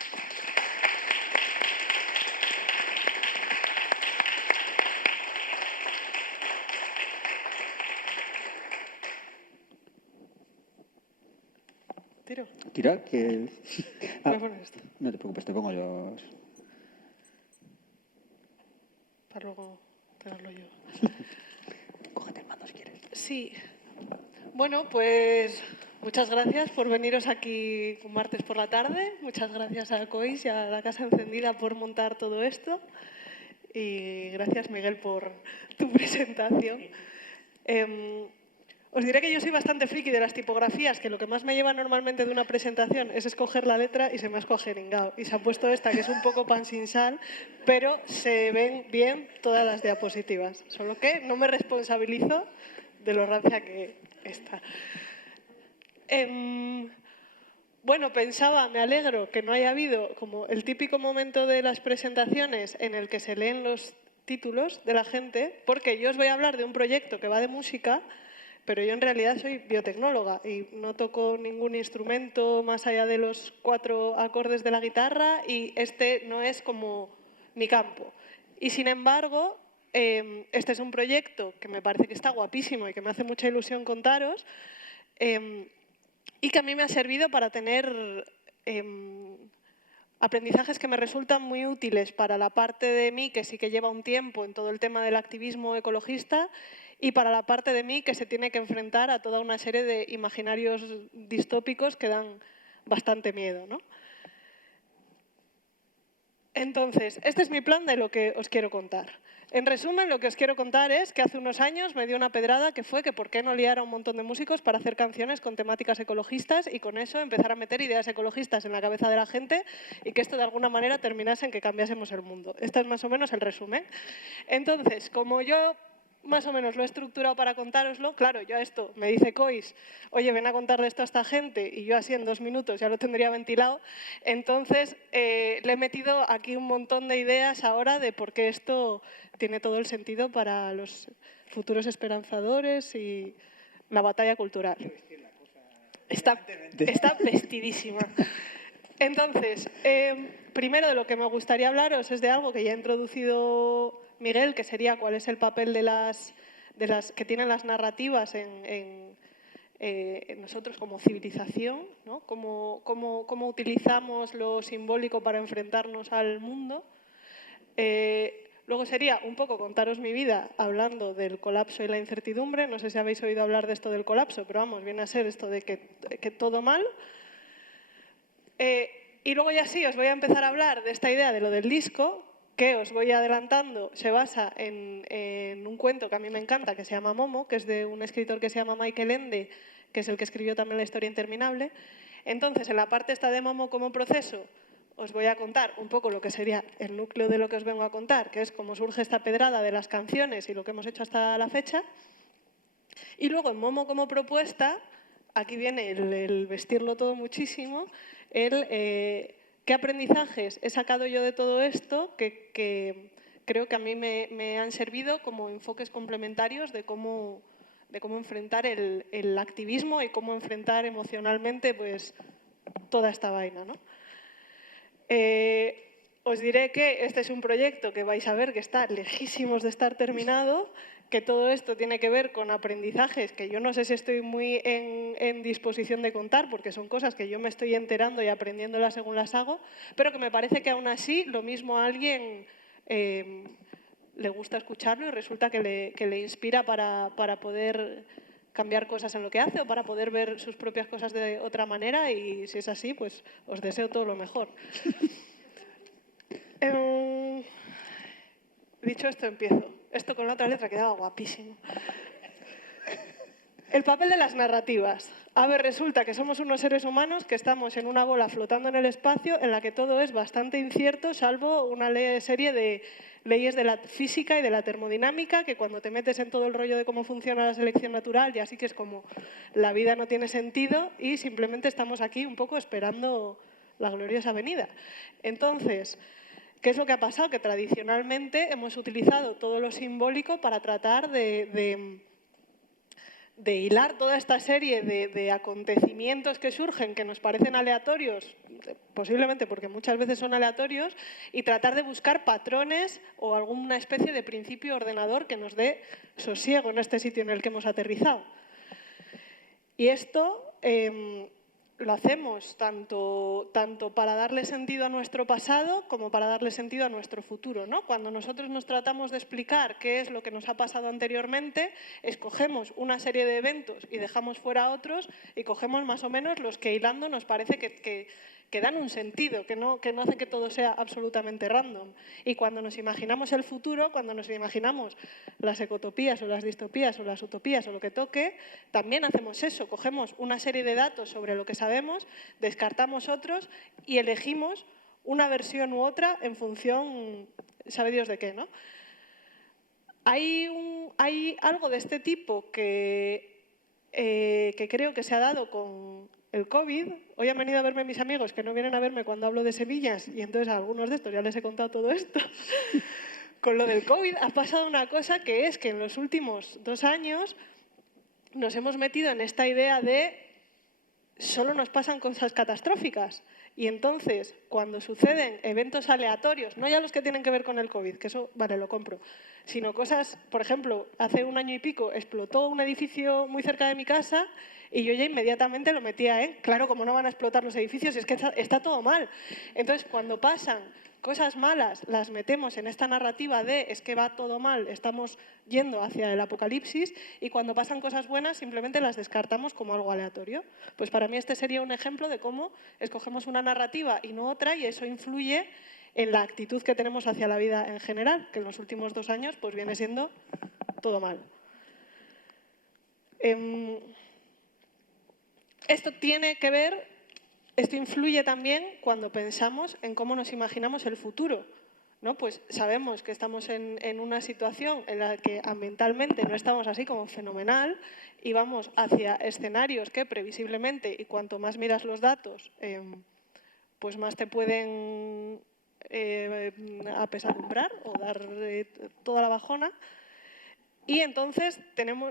Tira, que... Voy a poner esto. No te preocupes, te pongo yo. Para luego pegarlo yo. Cógete el mando si quieres. Sí. Bueno, pues muchas gracias por veniros aquí un martes por la tarde. Muchas gracias a COIS y a la Casa Encendida por montar todo esto. y gracias, Miguel, por tu presentación. Os diré que yo soy bastante friki de las tipografías, que lo que más me lleva normalmente de una presentación es escoger la letra y se me ha escogeringado. Y se ha puesto esta, que es un poco pan sin sal, pero se ven bien todas las diapositivas. Solo que no me responsabilizo de lo rancia que está. Bueno, pensaba, me alegro que no haya habido como el típico momento de las presentaciones en el que se leen los títulos de la gente, porque yo os voy a hablar de un proyecto que va de música, pero yo en realidad soy biotecnóloga y no toco ningún instrumento más allá de los 4 acordes de la guitarra y este no es como mi campo. Y sin embargo, este es un proyecto que me parece que está guapísimo y que me hace mucha ilusión contaros, y que a mí me ha servido para tener aprendizajes que me resultan muy útiles para la parte de mí que sí que lleva un tiempo en todo el tema del activismo ecologista y para la parte de mí que se tiene que enfrentar a toda una serie de imaginarios distópicos que dan bastante miedo, ¿no? Entonces, este es mi plan de lo que os quiero contar. En resumen, lo que os quiero contar es que hace unos años me dio una pedrada que fue que por qué no liar a un montón de músicos para hacer canciones con temáticas ecologistas y con eso empezar a meter ideas ecologistas en la cabeza de la gente y que esto de alguna manera terminase en que cambiásemos el mundo. Este es más o menos el resumen. Entonces, como yo más o menos lo he estructurado para contároslo. Claro, yo a esto me dice Cois, oye, ven a contarle esto a esta gente, y yo así en 2 minutos ya lo tendría ventilado. Entonces, le he metido aquí un montón de ideas ahora de por qué esto tiene todo el sentido para los futuros esperanzadores y la batalla cultural. Está vestidísima. Entonces, primero de lo que me gustaría hablaros es de algo que ya ha introducido Miguel, que sería cuál es el papel de las que tienen las narrativas en nosotros como civilización, ¿no? Cómo utilizamos lo simbólico para enfrentarnos al mundo. Luego sería un poco contaros mi vida hablando del colapso y la incertidumbre. No sé si habéis oído hablar de esto del colapso, pero vamos, viene a ser esto de que todo mal. Y luego ya sí, os voy a empezar a hablar de esta idea de lo del disco, que os voy adelantando, se basa en un cuento que a mí me encanta, que se llama Momo, que es de un escritor que se llama Michael Ende, que es el que escribió también La historia interminable. Entonces, en la parte esta de Momo como proceso, os voy a contar un poco lo que sería el núcleo de lo que os vengo a contar, que es cómo surge esta pedrada de las canciones y lo que hemos hecho hasta la fecha. Y luego, en Momo como propuesta, aquí viene el vestirlo todo muchísimo, ¿qué aprendizajes he sacado yo de todo esto que creo que a mí me han servido como enfoques complementarios de cómo enfrentar el activismo y cómo enfrentar emocionalmente pues, toda esta vaina, ¿no? Os diré que este es un proyecto que vais a ver que está lejísimos de estar terminado, que todo esto tiene que ver con aprendizajes que yo no sé si estoy muy en disposición de contar, porque son cosas que yo me estoy enterando y aprendiéndolas según las hago, pero que me parece que aún así lo mismo a alguien le gusta escucharlo y resulta que le inspira para poder cambiar cosas en lo que hace o para poder ver sus propias cosas de otra manera, y si es así, pues os deseo todo lo mejor. Dicho esto, empiezo. Esto con la otra letra quedaba guapísimo. El papel de las narrativas. A ver, resulta que somos unos seres humanos que estamos en una bola flotando en el espacio en la que todo es bastante incierto, salvo una serie de leyes de la física y de la termodinámica, que cuando te metes en todo el rollo de cómo funciona la selección natural, ya sí que es como la vida no tiene sentido y simplemente estamos aquí un poco esperando la gloriosa venida. Entonces, ¿qué es lo que ha pasado? Que tradicionalmente hemos utilizado todo lo simbólico para tratar de hilar toda esta serie de acontecimientos que surgen, que nos parecen aleatorios, posiblemente porque muchas veces son aleatorios, y tratar de buscar patrones o alguna especie de principio ordenador que nos dé sosiego en este sitio en el que hemos aterrizado. Y esto lo hacemos tanto para darle sentido a nuestro pasado como para darle sentido a nuestro futuro, ¿no? Cuando nosotros nos tratamos de explicar qué es lo que nos ha pasado anteriormente, escogemos una serie de eventos y dejamos fuera otros y cogemos más o menos los que hilando nos parece que que dan un sentido, que no hacen que todo sea absolutamente random. Y cuando nos imaginamos el futuro, cuando nos imaginamos las ecotopías o las distopías o las utopías o lo que toque, también hacemos eso, cogemos una serie de datos sobre lo que sabemos, descartamos otros y elegimos una versión u otra en función, sabe Dios de qué, ¿no? Hay algo de este tipo que creo que se ha dado con el COVID. Hoy han venido a verme mis amigos que no vienen a verme cuando hablo de semillas y entonces a algunos de estos ya les he contado todo esto. Con lo del COVID ha pasado una cosa que es que en los últimos 2 años nos hemos metido en esta idea de solo nos pasan cosas catastróficas. Y entonces, cuando suceden eventos aleatorios, no ya los que tienen que ver con el COVID, que eso, vale, lo compro, sino cosas, por ejemplo, hace 1 año y pico explotó un edificio muy cerca de mi casa y yo ya inmediatamente lo metía en, claro, como no van a explotar los edificios, es que está todo mal. Entonces, cuando pasan cosas malas, las metemos en esta narrativa de es que va todo mal, estamos yendo hacia el apocalipsis, y cuando pasan cosas buenas simplemente las descartamos como algo aleatorio. Pues para mí este sería un ejemplo de cómo escogemos una narrativa y no otra, y eso influye en la actitud que tenemos hacia la vida en general, que en los últimos 2 años pues viene siendo todo mal. Esto tiene que ver... Esto influye también cuando pensamos en cómo nos imaginamos el futuro, ¿no? Pues sabemos que estamos en una situación en la que ambientalmente no estamos así como fenomenal y vamos hacia escenarios que previsiblemente, y cuanto más miras los datos, pues más te pueden apesadumbrar o dar toda la bajona. Y entonces,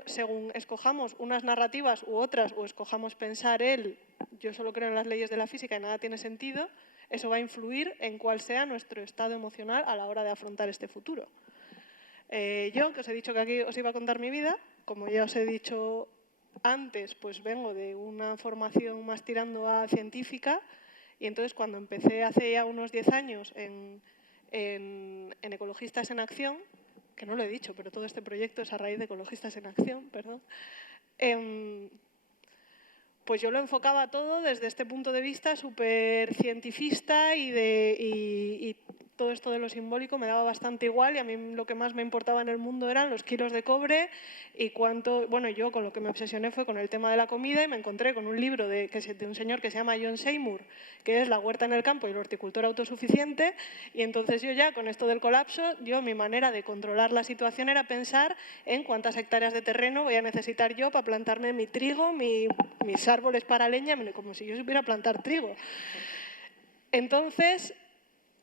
según escojamos unas narrativas u otras, o escojamos pensar yo solo creo en las leyes de la física y nada tiene sentido, eso va a influir en cuál sea nuestro estado emocional a la hora de afrontar este futuro. Yo, que os he dicho que aquí os iba a contar mi vida, como ya os he dicho antes, pues vengo de una formación más tirando a científica, y entonces cuando empecé hace ya unos 10 años en Ecologistas en Acción, que no lo he dicho, pero todo este proyecto es a raíz de Ecologistas en Acción, perdón, pues yo lo enfocaba todo desde este punto de vista súper cientifista y todo esto de lo simbólico me daba bastante igual, y a mí lo que más me importaba en el mundo eran los kilos de cobre y cuánto... Bueno, yo con lo que me obsesioné fue con el tema de la comida, y me encontré con un libro de un señor que se llama John Seymour, que es La huerta en el campo y el horticultor autosuficiente, y entonces yo ya con esto del colapso, mi manera de controlar la situación era pensar en cuántas hectáreas de terreno voy a necesitar yo para plantarme mi trigo, mis árboles para leña, como si yo supiera plantar trigo. Entonces,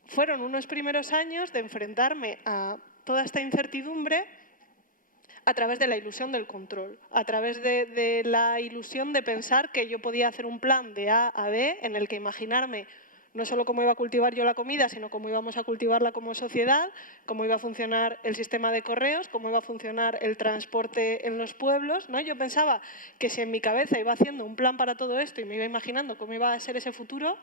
fueron unos primeros años de enfrentarme a toda esta incertidumbre a través de la ilusión del control, a través de la ilusión de pensar que yo podía hacer un plan de A a B en el que imaginarme no solo cómo iba a cultivar yo la comida, sino cómo íbamos a cultivarla como sociedad, cómo iba a funcionar el sistema de correos, cómo iba a funcionar el transporte en los pueblos, ¿no? Yo pensaba que si en mi cabeza iba haciendo un plan para todo esto y me iba imaginando cómo iba a ser ese futuro,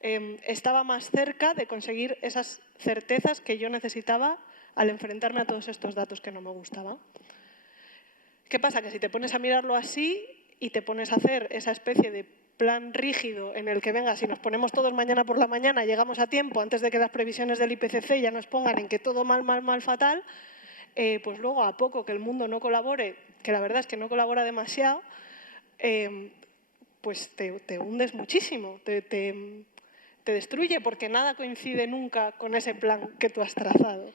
estaba más cerca de conseguir esas certezas que yo necesitaba al enfrentarme a todos estos datos que no me gustaban. ¿Qué pasa? Que si te pones a mirarlo así y te pones a hacer esa especie de plan rígido en el que, venga, si nos ponemos todos mañana por la mañana, llegamos a tiempo antes de que las previsiones del IPCC ya nos pongan en que todo mal, mal, mal, fatal, pues luego a poco que el mundo no colabore, que la verdad es que no colabora demasiado, pues te hundes muchísimo, te destruye, porque nada coincide nunca con ese plan que tú has trazado.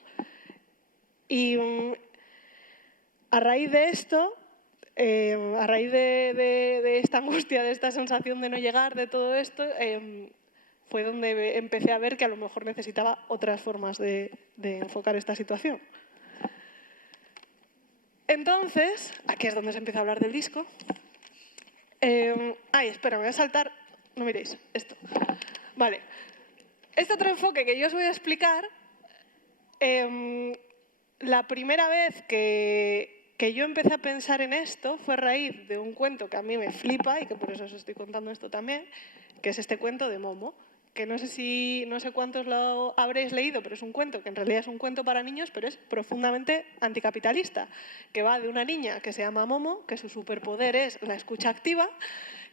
Y a raíz de esto, a raíz de esta angustia, de esta sensación de no llegar, de todo esto, fue donde empecé a ver que a lo mejor necesitaba otras formas de enfocar esta situación. Entonces, aquí es donde se empieza a hablar del disco. Espera, me voy a saltar, no miréis, esto. Vale, este otro enfoque que yo os voy a explicar, la primera vez que yo empecé a pensar en esto fue a raíz de un cuento que a mí me flipa y que por eso os estoy contando esto también, que es este cuento de Momo, que no sé cuántos lo habréis leído, pero es un cuento que en realidad es un cuento para niños, pero es profundamente anticapitalista, que va de una niña que se llama Momo, que su superpoder es la escucha activa,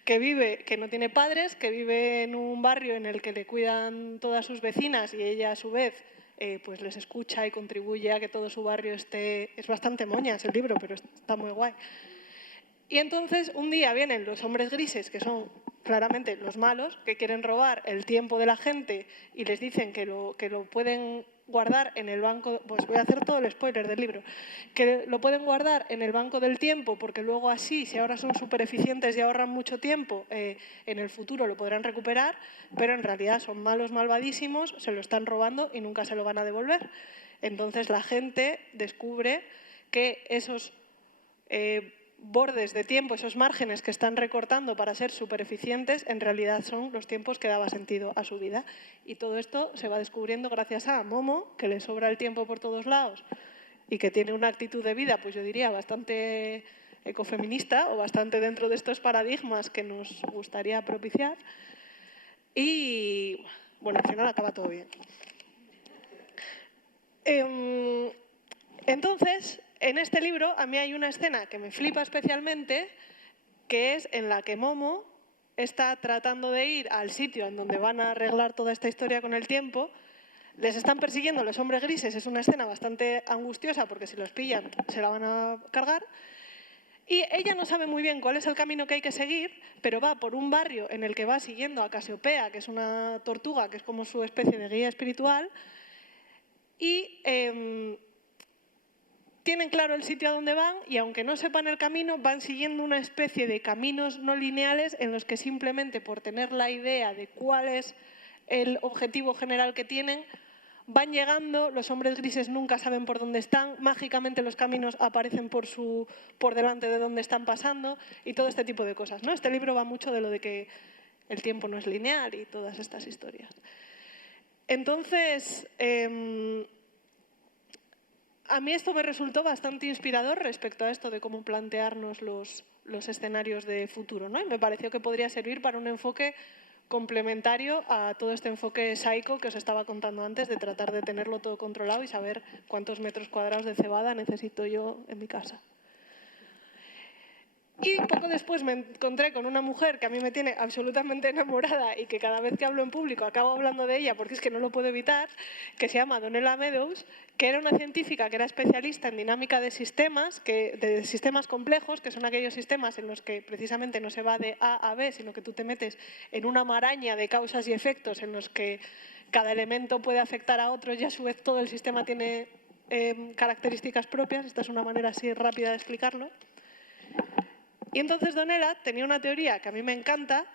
que no tiene padres, que vive en un barrio en el que le cuidan todas sus vecinas y ella a su vez pues les escucha y contribuye a que todo su barrio esté... Es bastante moñas el libro, pero está muy guay. Y entonces un día vienen los hombres grises, que son claramente los malos, que quieren robar el tiempo de la gente y les dicen que lo pueden guardar en el banco, pues voy a hacer todo el spoiler del libro, que lo pueden guardar en el banco del tiempo porque luego así, si ahora son súper eficientes y ahorran mucho tiempo, en el futuro lo podrán recuperar, pero en realidad son malos malvadísimos, se lo están robando y nunca se lo van a devolver. Entonces la gente descubre que esos bordes de tiempo, esos márgenes que están recortando para ser súper eficientes, en realidad son los tiempos que daba sentido a su vida. Y todo esto se va descubriendo gracias a Momo, que le sobra el tiempo por todos lados y que tiene una actitud de vida, pues yo diría, bastante ecofeminista o bastante dentro de estos paradigmas que nos gustaría propiciar. Y bueno, al final acaba todo bien. Entonces, en este libro a mí hay una escena que me flipa especialmente, que es en la que Momo está tratando de ir al sitio en donde van a arreglar toda esta historia con el tiempo. Les están persiguiendo los hombres grises, es una escena bastante angustiosa porque si los pillan se la van a cargar. Y ella no sabe muy bien cuál es el camino que hay que seguir, pero va por un barrio en el que va siguiendo a Casiopea, que es una tortuga, que es como su especie de guía espiritual, y tienen claro el sitio a donde van y aunque no sepan el camino, van siguiendo una especie de caminos no lineales en los que simplemente por tener la idea de cuál es el objetivo general que tienen, van llegando, los hombres grises nunca saben por dónde están, mágicamente los caminos aparecen por delante de donde están pasando y todo este tipo de cosas, ¿no? Este libro va mucho de lo de que el tiempo no es lineal y todas estas historias. Entonces, a mí esto me resultó bastante inspirador respecto a esto de cómo plantearnos los escenarios de futuro, ¿no? Y me pareció que podría servir para un enfoque complementario a todo este enfoque psycho que os estaba contando antes, de tratar de tenerlo todo controlado y saber cuántos metros cuadrados de cebada necesito yo en mi casa. Y poco después me encontré con una mujer que a mí me tiene absolutamente enamorada y que cada vez que hablo en público acabo hablando de ella porque es que no lo puedo evitar, que se llama Donella Meadows, que era una científica que era especialista en dinámica de sistemas complejos, que son aquellos sistemas en los que precisamente no se va de A a B, sino que tú te metes en una maraña de causas y efectos en los que cada elemento puede afectar a otros y a su vez todo el sistema tiene características propias. Esta es una manera así rápida de explicarlo. Y entonces Donella tenía una teoría que a mí me encanta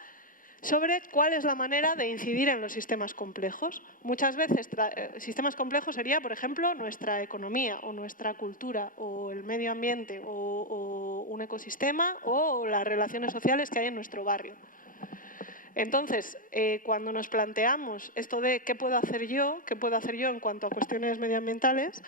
sobre cuál es la manera de incidir en los sistemas complejos. Muchas veces sistemas complejos sería, por ejemplo, nuestra economía o nuestra cultura o el medio ambiente o un ecosistema o las relaciones sociales que hay en nuestro barrio. Entonces, cuando nos planteamos esto de qué puedo hacer yo en cuanto a cuestiones medioambientales,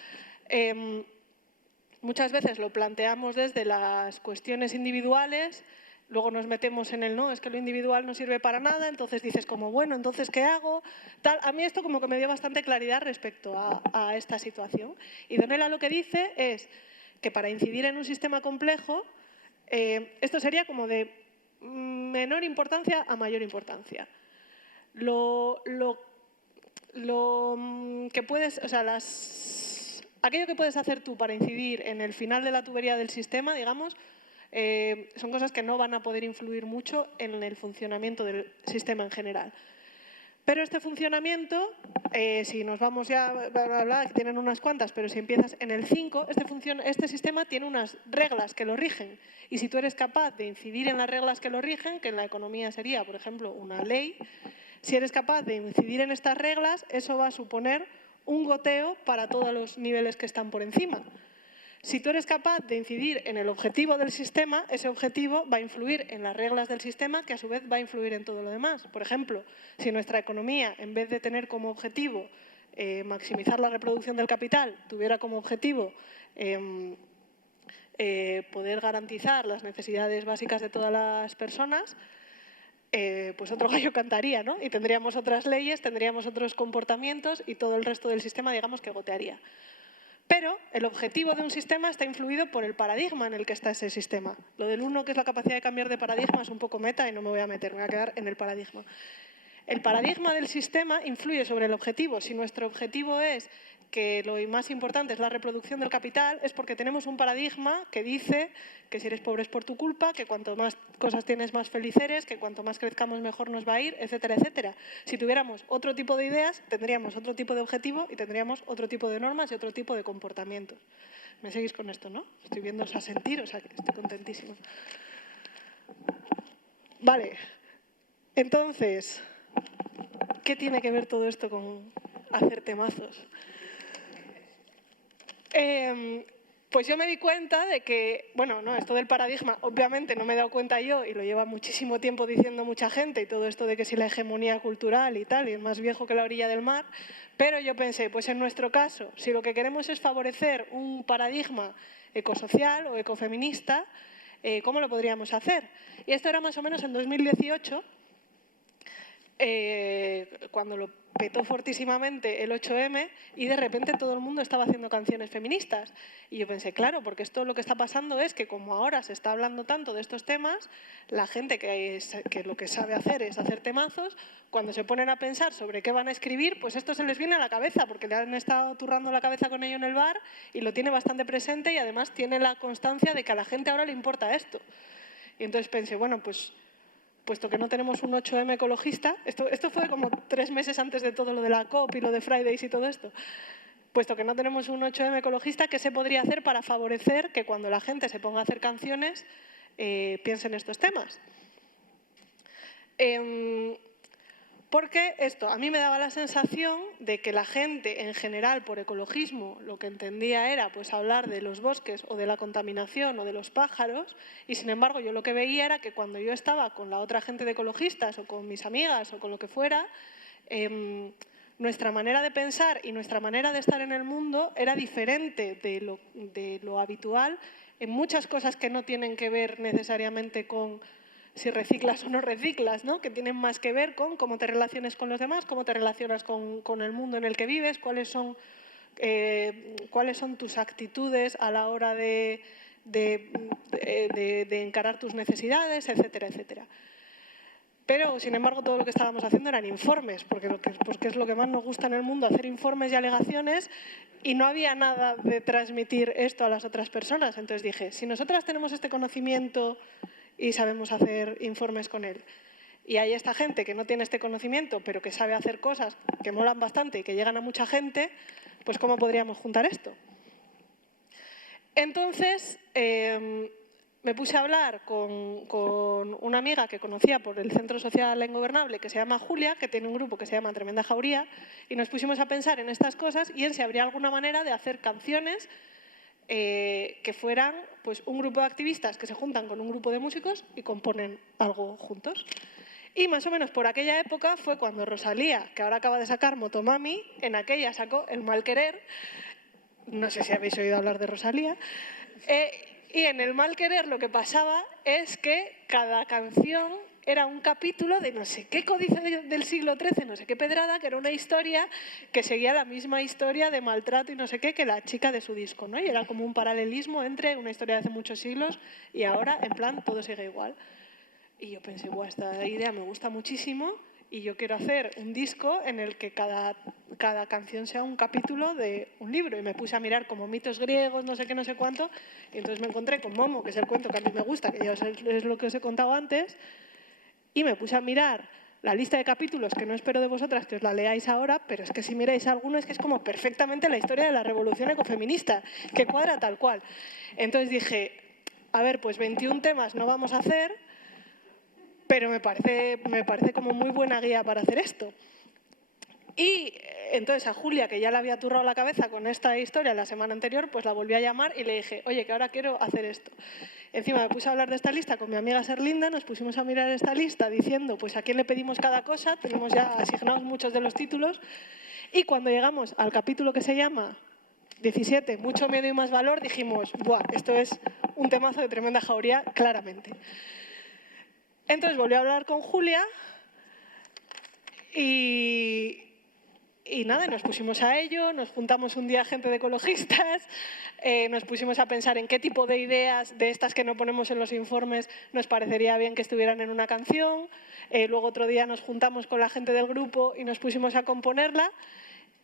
muchas veces lo planteamos desde las cuestiones individuales, luego nos metemos en el no, es que lo individual no sirve para nada, entonces dices como, bueno, entonces ¿qué hago? Tal. A mí esto como que me dio bastante claridad respecto a esta situación. Y Donella lo que dice es que para incidir en un sistema complejo, esto sería como de menor importancia a mayor importancia. Aquello que puedes hacer tú para incidir en el final de la tubería del sistema, digamos, son cosas que no van a poder influir mucho en el funcionamiento del sistema en general. Pero este funcionamiento, si nos vamos ya, que tienen unas cuantas, pero si empiezas en el 5, este sistema tiene unas reglas que lo rigen. Y si tú eres capaz de incidir en las reglas que lo rigen, que en la economía sería, por ejemplo, una ley, si eres capaz de incidir en estas reglas, eso va a suponer un goteo para todos los niveles que están por encima. Si tú eres capaz de incidir en el objetivo del sistema, ese objetivo va a influir en las reglas del sistema, que a su vez va a influir en todo lo demás. Por ejemplo, si nuestra economía, en vez de tener como objetivo maximizar la reproducción del capital, tuviera como objetivo poder garantizar las necesidades básicas de todas las personas, pues otro gallo cantaría, ¿no? Y tendríamos otras leyes, tendríamos otros comportamientos y todo el resto del sistema, digamos, que gotearía. Pero el objetivo de un sistema está influido por el paradigma en el que está ese sistema. Lo del 1, que es la capacidad de cambiar de paradigma, es un poco meta y no me voy a meter, me voy a quedar en el paradigma. El paradigma del sistema influye sobre el objetivo. Si nuestro objetivo es que lo más importante es la reproducción del capital, es porque tenemos un paradigma que dice que si eres pobre es por tu culpa, que cuanto más cosas tienes más feliz eres, que cuanto más crezcamos mejor nos va a ir, etcétera, etcétera. Si tuviéramos otro tipo de ideas, tendríamos otro tipo de objetivo y tendríamos otro tipo de normas y otro tipo de comportamientos. ¿Me seguís con esto, no? Estoy viéndoos asentir, o sea que estoy contentísima. Vale, entonces, ¿qué tiene que ver todo esto con hacer temazos? Pues yo me di cuenta de que, bueno, no, esto del paradigma, obviamente no me he dado cuenta yo y lo lleva muchísimo tiempo diciendo mucha gente y todo esto de que si la hegemonía cultural y tal, y es más viejo que la orilla del mar, pero yo pensé, pues en nuestro caso, si lo que queremos es favorecer un paradigma ecosocial o ecofeminista, ¿cómo lo podríamos hacer? Y esto era más o menos en 2018, cuando lo petó fortísimamente el 8M y de repente todo el mundo estaba haciendo canciones feministas. Y yo pensé, claro, porque esto lo que está pasando es que como ahora se está hablando tanto de estos temas, la gente que lo que sabe hacer es hacer temazos, cuando se ponen a pensar sobre qué van a escribir, pues esto se les viene a la cabeza, porque le han estado turrando la cabeza con ello en el bar y lo tiene bastante presente y además tiene la constancia de que a la gente ahora le importa esto. Y entonces pensé, bueno, pues puesto que no tenemos un 8M ecologista, esto fue como 3 meses antes de todo lo de la COP y lo de Fridays y todo esto, puesto que no tenemos un 8M ecologista, ¿qué se podría hacer para favorecer que cuando la gente se ponga a hacer canciones piense en estos temas? Porque esto, a mí me daba la sensación de que la gente en general por ecologismo lo que entendía era pues hablar de los bosques o de la contaminación o de los pájaros y sin embargo yo lo que veía era que cuando yo estaba con la otra gente de ecologistas o con mis amigas o con lo que fuera, nuestra manera de pensar y nuestra manera de estar en el mundo era diferente de lo habitual en muchas cosas que no tienen que ver necesariamente con si reciclas o no reciclas, ¿no? Que tienen más que ver con cómo te relacionas con los demás, cómo te relacionas con el mundo en el que vives, cuáles son tus actitudes a la hora de encarar tus necesidades, etcétera, etcétera. Pero, sin embargo, todo lo que estábamos haciendo eran informes, porque es lo que más nos gusta en el mundo, hacer informes y alegaciones, y no había nada de transmitir esto a las otras personas. Entonces dije, si nosotras tenemos este conocimiento y sabemos hacer informes con él, y hay esta gente que no tiene este conocimiento, pero que sabe hacer cosas que molan bastante y que llegan a mucha gente, pues ¿cómo podríamos juntar esto? Entonces, me puse a hablar con una amiga que conocía por el Centro Social La Ingobernable, que se llama Julia, que tiene un grupo que se llama Tremenda Jauría, y nos pusimos a pensar en estas cosas y en si habría alguna manera de hacer canciones que fueran pues, un grupo de activistas que se juntan con un grupo de músicos y componen algo juntos. Y más o menos por aquella época fue cuando Rosalía, que ahora acaba de sacar Motomami, en aquella sacó El Mal Querer. No sé si habéis oído hablar de Rosalía. Y en El Mal Querer lo que pasaba es que cada canción era un capítulo de no sé qué códice del siglo XIII, no sé qué pedrada, que era una historia que seguía la misma historia de maltrato y no sé qué que la chica de su disco, ¿no? Y era como un paralelismo entre una historia de hace muchos siglos y ahora, en plan, todo sigue igual. Y yo pensé, guau, esta idea me gusta muchísimo y yo quiero hacer un disco en el que cada canción sea un capítulo de un libro. Y me puse a mirar como mitos griegos, no sé qué, no sé cuánto, y entonces me encontré con Momo, que es el cuento que a mí me gusta, que ya es lo que os he contado antes, y me puse a mirar la lista de capítulos, que no espero de vosotras que os la leáis ahora, pero es que si miráis alguno es que es como perfectamente la historia de la revolución ecofeminista, que cuadra tal cual. Entonces dije, a ver, pues 21 temas no vamos a hacer, pero me parece como muy buena guía para hacer esto. Y entonces a Julia, que ya le había turrado la cabeza con esta historia la semana anterior, pues la volví a llamar y le dije, oye, que ahora quiero hacer esto. Encima me puse a hablar de esta lista con mi amiga Serlinda, nos pusimos a mirar esta lista diciendo pues a quién le pedimos cada cosa, tenemos ya asignados muchos de los títulos, y cuando llegamos al capítulo que se llama 17, mucho miedo y más valor, dijimos, ¡buah! Esto es un temazo de Tremenda Jauría, claramente. Entonces volví a hablar con Julia y Y nada, nos pusimos a ello, nos juntamos un día gente de ecologistas, nos pusimos a pensar en qué tipo de ideas de estas que no ponemos en los informes nos parecería bien que estuvieran en una canción. Luego otro día nos juntamos con la gente del grupo y nos pusimos a componerla.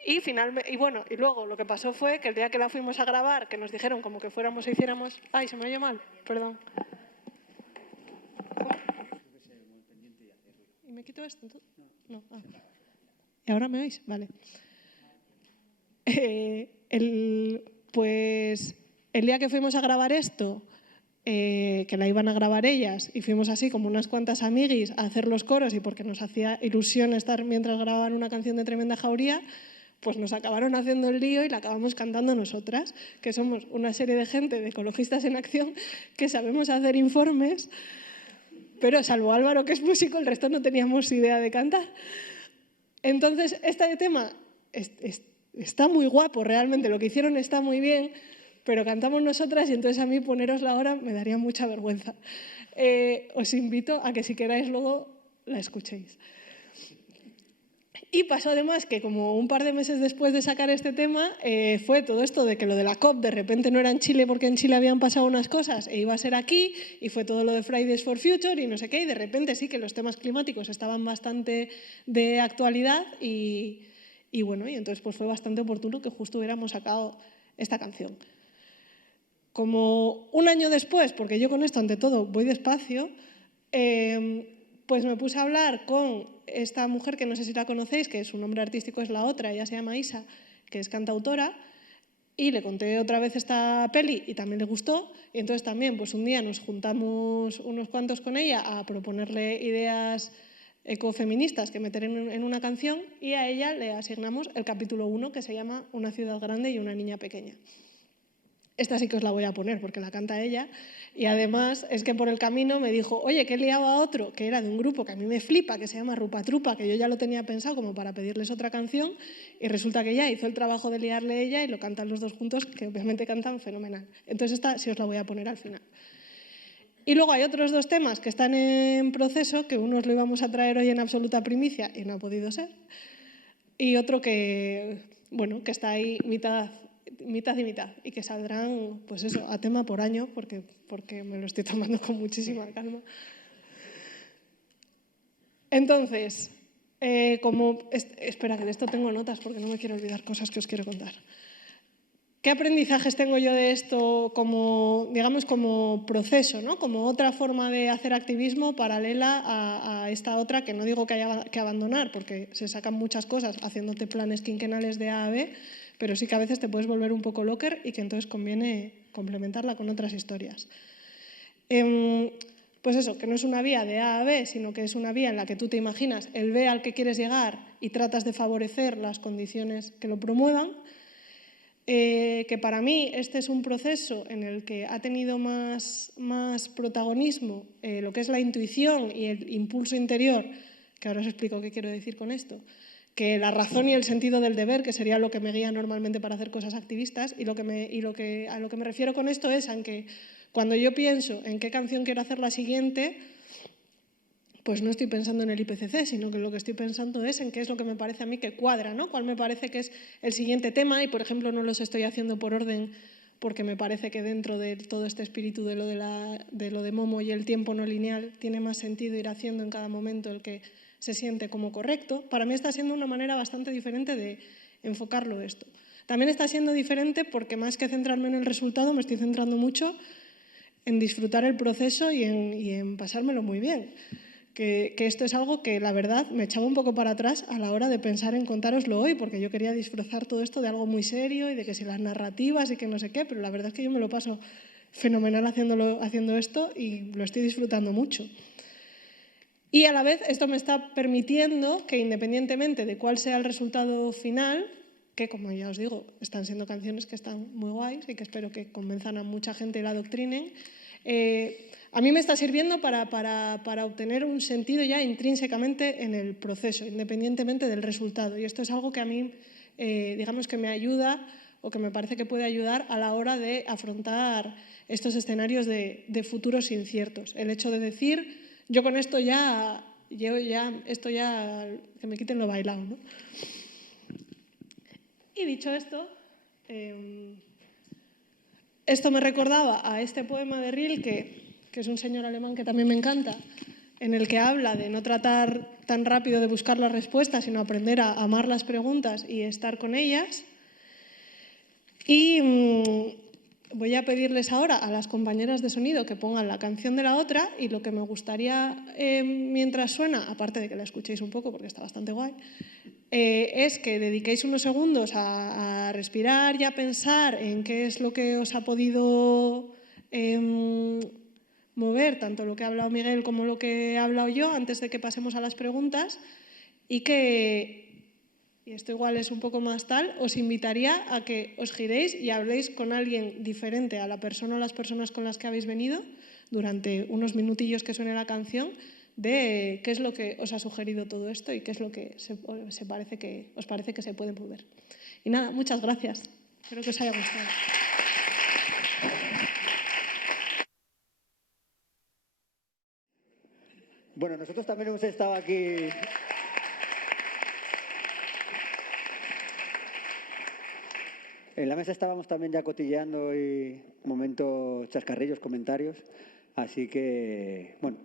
Y finalmente, y luego lo que pasó fue que el día que la fuimos a grabar, que nos dijeron como que fuéramos e hiciéramos... Ay, se me oye mal, perdón. ¿Y me quito esto? No. ¿Y ahora me oís? Vale. Pues el día que fuimos a grabar esto, que la iban a grabar ellas, y fuimos así como unas cuantas amiguis a hacer los coros y porque nos hacía ilusión estar mientras grababan una canción de Tremenda Jauría, pues nos acabaron haciendo el lío y la acabamos cantando nosotras, que somos una serie de gente de ecologistas en acción que sabemos hacer informes, pero salvo Álvaro, que es músico, el resto no teníamos idea de cantar. Entonces, este tema está muy guapo, realmente, lo que hicieron está muy bien, pero cantamos nosotras y entonces a mí ponerosla ahora me daría mucha vergüenza. Os invito a que si queráis luego la escuchéis. Y pasó además que como un par de meses después de sacar este tema fue todo esto de que lo de la COP de repente no era en Chile porque en Chile habían pasado unas cosas e iba a ser aquí, y fue todo lo de Fridays for Future y no sé qué, y de repente sí que los temas climáticos estaban bastante de actualidad y entonces pues fue bastante oportuno que justo hubiéramos sacado esta canción. Como un año después, porque yo con esto ante todo voy despacio, pues me puse a hablar con esta mujer que no sé si la conocéis, que su nombre artístico es La Otra, ella se llama Isa, que es cantautora, y le conté otra vez esta peli y también le gustó, y entonces también pues un día nos juntamos unos cuantos con ella a proponerle ideas ecofeministas que meter en una canción, y a ella le asignamos el capítulo 1 que se llama Una ciudad grande y una niña pequeña. Esta sí que os la voy a poner porque la canta ella, y además es que por el camino me dijo, oye, que he liado a otro, que era de un grupo que a mí me flipa, que se llama Rupa Trupa, que yo ya lo tenía pensado como para pedirles otra canción, y resulta que ya hizo el trabajo de liarle ella y lo cantan los dos juntos, que obviamente cantan fenomenal. Entonces esta sí os la voy a poner al final. Y luego hay otros dos temas que están en proceso, que uno os lo íbamos a traer hoy en absoluta primicia y no ha podido ser, y otro que está ahí mitad y mitad, y que saldrán, pues eso, a tema por año, porque me lo estoy tomando con muchísima calma. Entonces, espera, que de esto tengo notas porque no me quiero olvidar cosas que os quiero contar. ¿Qué aprendizajes tengo yo de esto como proceso, ¿no? Como otra forma de hacer activismo paralela a esta otra, que no digo que haya que abandonar, porque se sacan muchas cosas haciéndote planes quinquenales de A a B, pero sí que a veces te puedes volver un poco locker y que entonces conviene complementarla con otras historias. Pues eso, que no es una vía de A a B, sino que es una vía en la que tú te imaginas el B al que quieres llegar y tratas de favorecer las condiciones que lo promuevan. Que para mí este es un proceso en el que ha tenido más protagonismo lo que es la intuición y el impulso interior, que ahora os explico qué quiero decir con esto, que la razón y el sentido del deber, que sería lo que me guía normalmente para hacer cosas activistas, y a lo que me refiero con esto es a que cuando yo pienso en qué canción quiero hacer la siguiente, pues no estoy pensando en el IPCC, sino que lo que estoy pensando es en qué es lo que me parece a mí que cuadra, ¿no? Cuál me parece que es el siguiente tema, y por ejemplo no los estoy haciendo por orden porque me parece que dentro de todo este espíritu de lo de Momo y el tiempo no lineal tiene más sentido ir haciendo en cada momento el que se siente como correcto. Para mí está siendo una manera bastante diferente de enfocarlo esto. También está siendo diferente porque más que centrarme en el resultado me estoy centrando mucho en disfrutar el proceso y en pasármelo muy bien. Que esto es algo que la verdad me echaba un poco para atrás a la hora de pensar en contároslo hoy, porque yo quería disfrazar todo esto de algo muy serio y de que si las narrativas y que no sé qué, pero la verdad es que yo me lo paso fenomenal haciendo esto y lo estoy disfrutando mucho. Y a la vez esto me está permitiendo que independientemente de cuál sea el resultado final, que como ya os digo, están siendo canciones que están muy guays y que espero que convenzan a mucha gente y la adoctrinen, a mí me está sirviendo para obtener un sentido ya intrínsecamente en el proceso, independientemente del resultado. Y esto es algo que a mí, digamos que me ayuda o que me parece que puede ayudar a la hora de afrontar estos escenarios de futuros inciertos. El hecho de decir, yo con esto que me quiten lo bailado, ¿no? Y dicho esto, esto me recordaba a este poema de Rilke, que es un señor alemán que también me encanta, en el que habla de no tratar tan rápido de buscar las respuestas, sino aprender a amar las preguntas y estar con ellas. Y voy a pedirles ahora a las compañeras de sonido que pongan la canción de la otra, y lo que me gustaría, mientras suena, aparte de que la escuchéis un poco porque está bastante guay, es que dediquéis unos segundos a respirar y a pensar en qué es lo que os ha podido mover, tanto lo que ha hablado Miguel como lo que he hablado yo, antes de que pasemos a las preguntas, y esto igual es un poco más tal, os invitaría a que os giréis y habléis con alguien diferente a la persona o las personas con las que habéis venido durante unos minutillos que suene la canción, de qué es lo que os ha sugerido todo esto y qué es lo que os parece que se puede mover. Y nada, muchas gracias. Espero que os haya gustado. Bueno, nosotros también hemos estado aquí... En la mesa estábamos también ya cotilleando y momento chascarrillos, comentarios. Así que, bueno,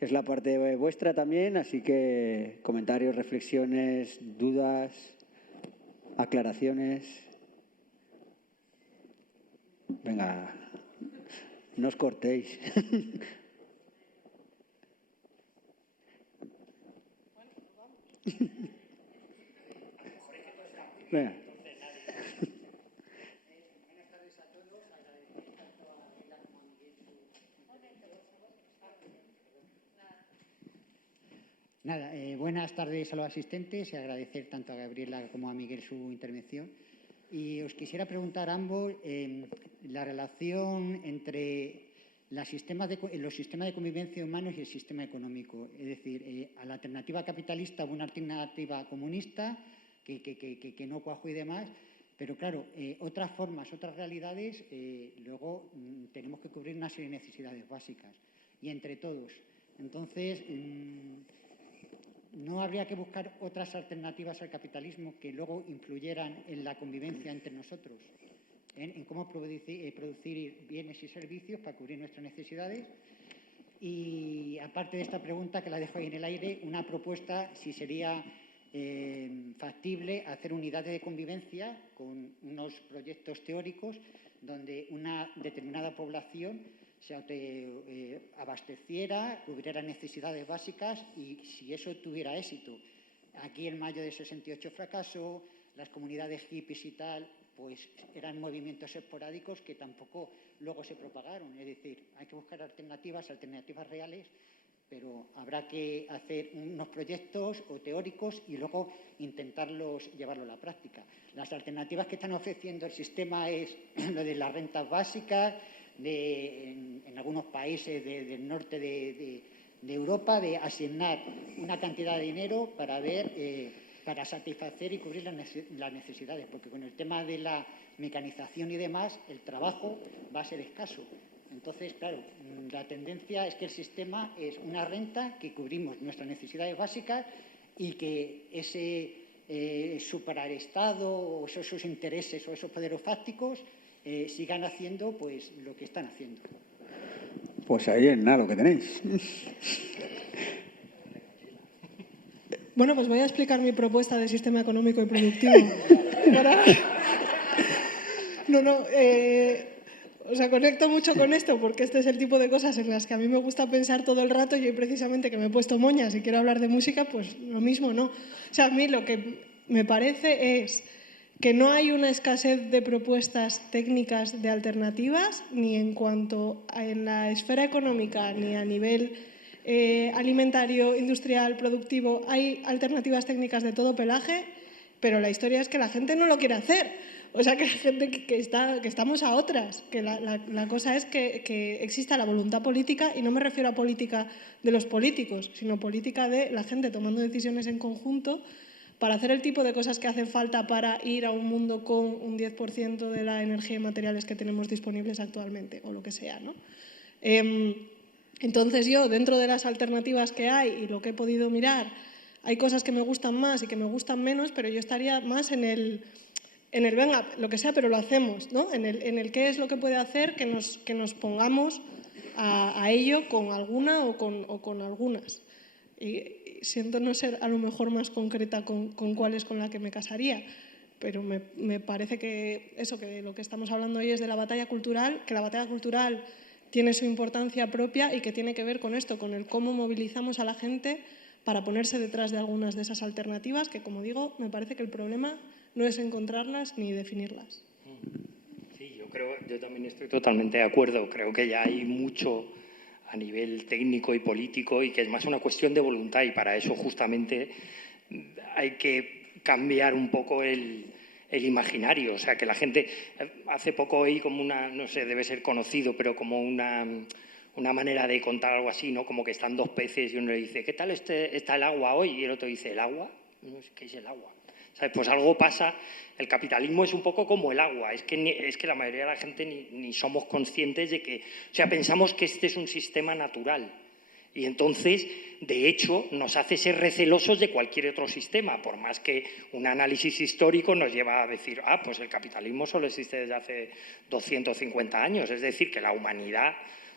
es la parte vuestra también, así que comentarios, reflexiones, dudas, aclaraciones. Venga, no os cortéis. Venga. Nada, buenas tardes a los asistentes y agradecer tanto a Gabriela como a Miguel su intervención. Y os quisiera preguntar a ambos la relación entre los sistemas de convivencia humanos y el sistema económico. Es decir, a la alternativa capitalista o una alternativa comunista que no cuajo y demás, pero claro, otras formas, otras realidades, luego tenemos que cubrir una serie de necesidades básicas y entre todos. Entonces, ¿no habría que buscar otras alternativas al capitalismo que luego influyeran en la convivencia entre nosotros? En cómo producir bienes y servicios para cubrir nuestras necesidades. Y aparte de esta pregunta, que la dejo ahí en el aire, una propuesta si sería factible hacer unidades de convivencia con unos proyectos teóricos donde una determinada población se abasteciera, cubriera necesidades básicas y si eso tuviera éxito. Aquí en mayo de 68 fracasó, las comunidades hippies y tal, pues eran movimientos esporádicos que tampoco luego se propagaron. Es decir, hay que buscar alternativas reales, pero habrá que hacer unos proyectos o teóricos y luego intentarlos llevarlo a la práctica. Las alternativas que están ofreciendo el sistema es lo de las rentas básicas, en algunos países del norte de Europa, de asignar una cantidad de dinero para satisfacer y cubrir las necesidades, porque con el tema de la mecanización y demás, el trabajo va a ser escaso. Entonces, claro, la tendencia es que el sistema es una renta que cubrimos nuestras necesidades básicas y que ese superestado o esos intereses o esos poderes fácticos sigan haciendo pues lo que están haciendo. Pues ahí es nada lo que tenéis. Bueno, pues voy a explicar mi propuesta de sistema económico y productivo. O sea, conecto mucho con esto porque este es el tipo de cosas en las que a mí me gusta pensar todo el rato y hoy precisamente que me he puesto moñas y quiero hablar de música, pues lo mismo, ¿no? O sea, a mí lo que me parece es que no hay una escasez de propuestas técnicas de alternativas, ni en cuanto en la esfera económica, ni a nivel alimentario, industrial, productivo. Hay alternativas técnicas de todo pelaje, pero la historia es que la gente no lo quiere hacer. O sea, que la gente que estamos a otras, que la cosa es que exista la voluntad política, y no me refiero a política de los políticos, sino política de la gente tomando decisiones en conjunto para hacer el tipo de cosas que hacen falta para ir a un mundo con un 10% de la energía y materiales que tenemos disponibles actualmente, o lo que sea, ¿no? Entonces yo, dentro de las alternativas que hay y lo que he podido mirar, hay cosas que me gustan más y que me gustan menos, pero yo estaría más en en el venga, lo que sea, pero lo hacemos, ¿no? En el qué es lo que puede hacer que nos pongamos a ello con alguna o con algunas. Y siento no ser a lo mejor más concreta con cuál es con la que me casaría, pero me parece que eso, que lo que estamos hablando hoy es de la batalla cultural, que la batalla cultural tiene su importancia propia y que tiene que ver con esto, con el cómo movilizamos a la gente para ponerse detrás de algunas de esas alternativas, que como digo, me parece que el problema no es encontrarlas ni definirlas. Sí, yo también estoy totalmente de acuerdo. Creo que ya hay mucho a nivel técnico y político y que es más una cuestión de voluntad, y para eso justamente hay que cambiar un poco el imaginario. O sea, que la gente, hace poco oí como una, no sé, debe ser conocido, pero como una manera de contar algo así, ¿no? Como que están dos peces y uno le dice, ¿qué tal está el agua hoy? Y el otro dice, ¿el agua? No sé qué es el agua. ¿Sabes? Pues algo pasa. El capitalismo es un poco como el agua. Es que la mayoría de la gente ni somos conscientes de que... O sea, pensamos que este es un sistema natural. Y entonces, de hecho, nos hace ser recelosos de cualquier otro sistema, por más que un análisis histórico nos lleva a decir, pues el capitalismo solo existe desde hace 250 años. Es decir, que la humanidad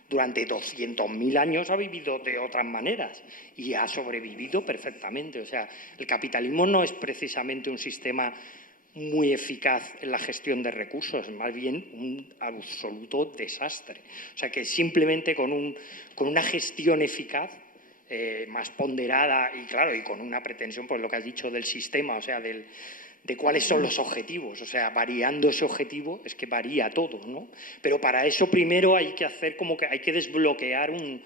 durante 200.000 años ha vivido de otras maneras y ha sobrevivido perfectamente. O sea, el capitalismo no es precisamente un sistema muy eficaz en la gestión de recursos, más bien un absoluto desastre. O sea, que simplemente con una gestión eficaz, más ponderada y, claro, y con una pretensión, pues lo que has dicho del sistema, o sea, de cuáles son los objetivos. O sea, variando ese objetivo es que varía todo, ¿no? Pero para eso primero hay que hacer como que hay que desbloquear un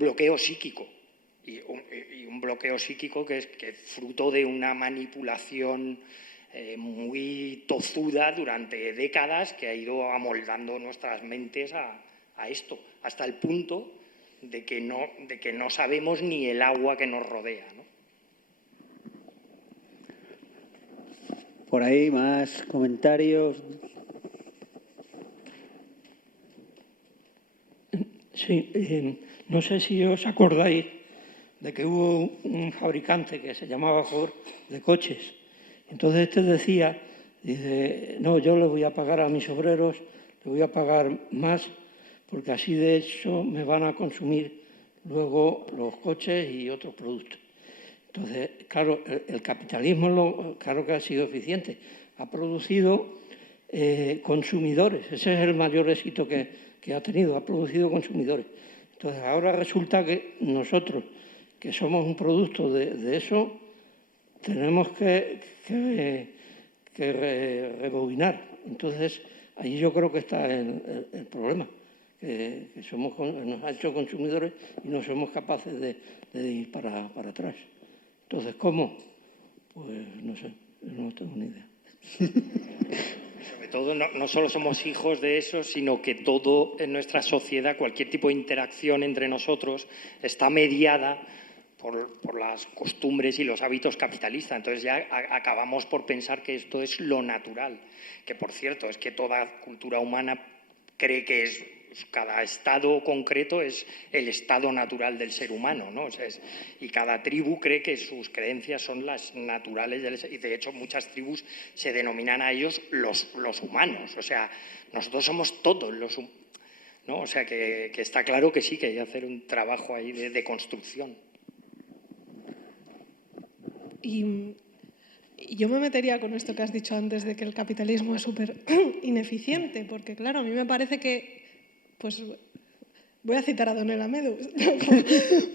bloqueo psíquico. Y un bloqueo psíquico que es fruto de una manipulación muy tozuda durante décadas que ha ido amoldando nuestras mentes a esto, hasta el punto de que no sabemos ni el agua que nos rodea, ¿no? Por ahí más comentarios. Sí, no sé si os acordáis de que hubo un fabricante que se llamaba Ford de coches. Entonces dice, no, yo le voy a pagar a mis obreros, le voy a pagar más, porque así de hecho me van a consumir luego los coches y otros productos. Entonces, claro, el capitalismo, claro que ha sido eficiente, ha producido consumidores, ese es el mayor éxito que ha tenido, ha producido consumidores. Entonces, ahora resulta que nosotros, que somos un producto de eso, tenemos que rebobinar. Entonces, ahí yo creo que está el problema, que nos ha hecho consumidores y no somos capaces de ir para atrás. Entonces, ¿cómo? Pues no sé, no tengo ni idea. Sobre todo, no solo somos hijos de eso, sino que todo en nuestra sociedad, cualquier tipo de interacción entre nosotros, está mediada por las costumbres y los hábitos capitalistas. Entonces ya acabamos por pensar que esto es lo natural, que por cierto es que toda cultura humana cree que cada estado concreto es el estado natural del ser humano, ¿no? O sea, y cada tribu cree que sus creencias son las naturales, y de hecho muchas tribus se denominan a ellos los humanos. O sea, nosotros somos todos los humanos, ¿no? O sea, que está claro que sí, que hay que hacer un trabajo ahí de construcción. Y yo me metería con esto que has dicho antes de que el capitalismo es súper ineficiente, porque claro, a mí me parece que, pues voy a citar a Donella Meadows,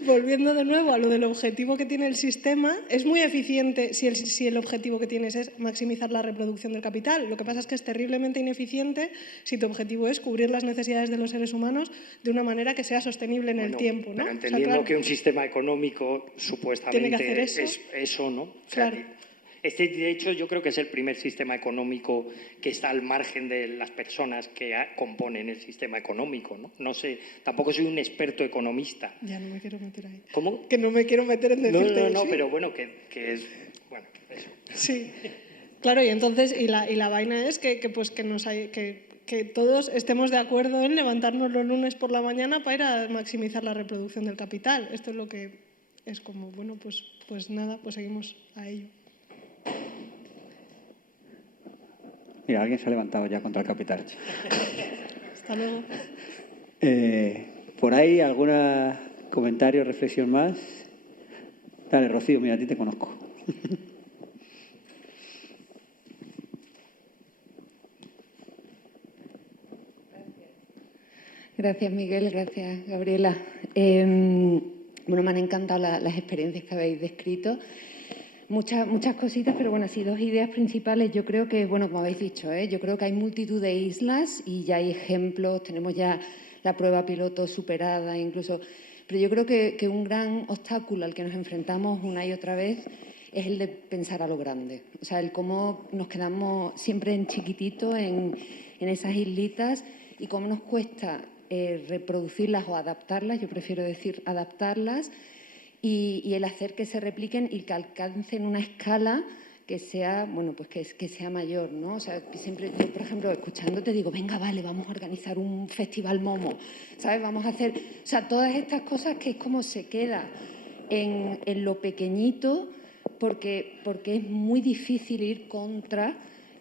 volviendo de nuevo a lo del objetivo que tiene el sistema, es muy eficiente si el objetivo que tienes es maximizar la reproducción del capital. Lo que pasa es que es terriblemente ineficiente si tu objetivo es cubrir las necesidades de los seres humanos de una manera que sea sostenible en el tiempo, ¿no? Pero entendiendo, o sea, claro, que un sistema económico supuestamente tiene que hacer eso. Es eso, ¿no? O sea, claro. De hecho, yo creo que es el primer sistema económico que está al margen de las personas que componen el sistema económico, ¿no? No sé, tampoco soy un experto economista. Ya no me quiero meter ahí. ¿Cómo? Que no me quiero meter en decirte... No, sí. Pero bueno, que es... Bueno, eso. Sí, claro, y entonces, y la vaina es que todos estemos de acuerdo en levantarnos los lunes por la mañana para ir a maximizar la reproducción del capital. Esto es lo que es como, bueno, pues nada, pues seguimos a ello. Mira, alguien se ha levantado ya contra el capital. Hasta luego. ¿Por ahí algún comentario, reflexión más? Dale, Rocío, mira, a ti te conozco. Gracias, Miguel. Gracias, Gabriela. Bueno, me han encantado las experiencias que habéis descrito. Muchas cositas, pero bueno, así 2 ideas principales. Yo creo que, bueno, como habéis dicho, yo creo que hay multitud de islas y ya hay ejemplos, tenemos ya la prueba piloto superada incluso. Pero yo creo que un gran obstáculo al que nos enfrentamos una y otra vez es el de pensar a lo grande. O sea, el cómo nos quedamos siempre en chiquitito, en esas islitas, y cómo nos cuesta reproducirlas o adaptarlas, yo prefiero decir adaptarlas, y el hacer que se repliquen y que alcancen una escala que sea, bueno, pues que sea mayor, ¿no? O sea, que siempre yo, por ejemplo, escuchándote digo, venga, vale, vamos a organizar un festival Momo, ¿sabes? Vamos a hacer, o sea, todas estas cosas que es como se queda en lo pequeñito, porque es muy difícil ir contra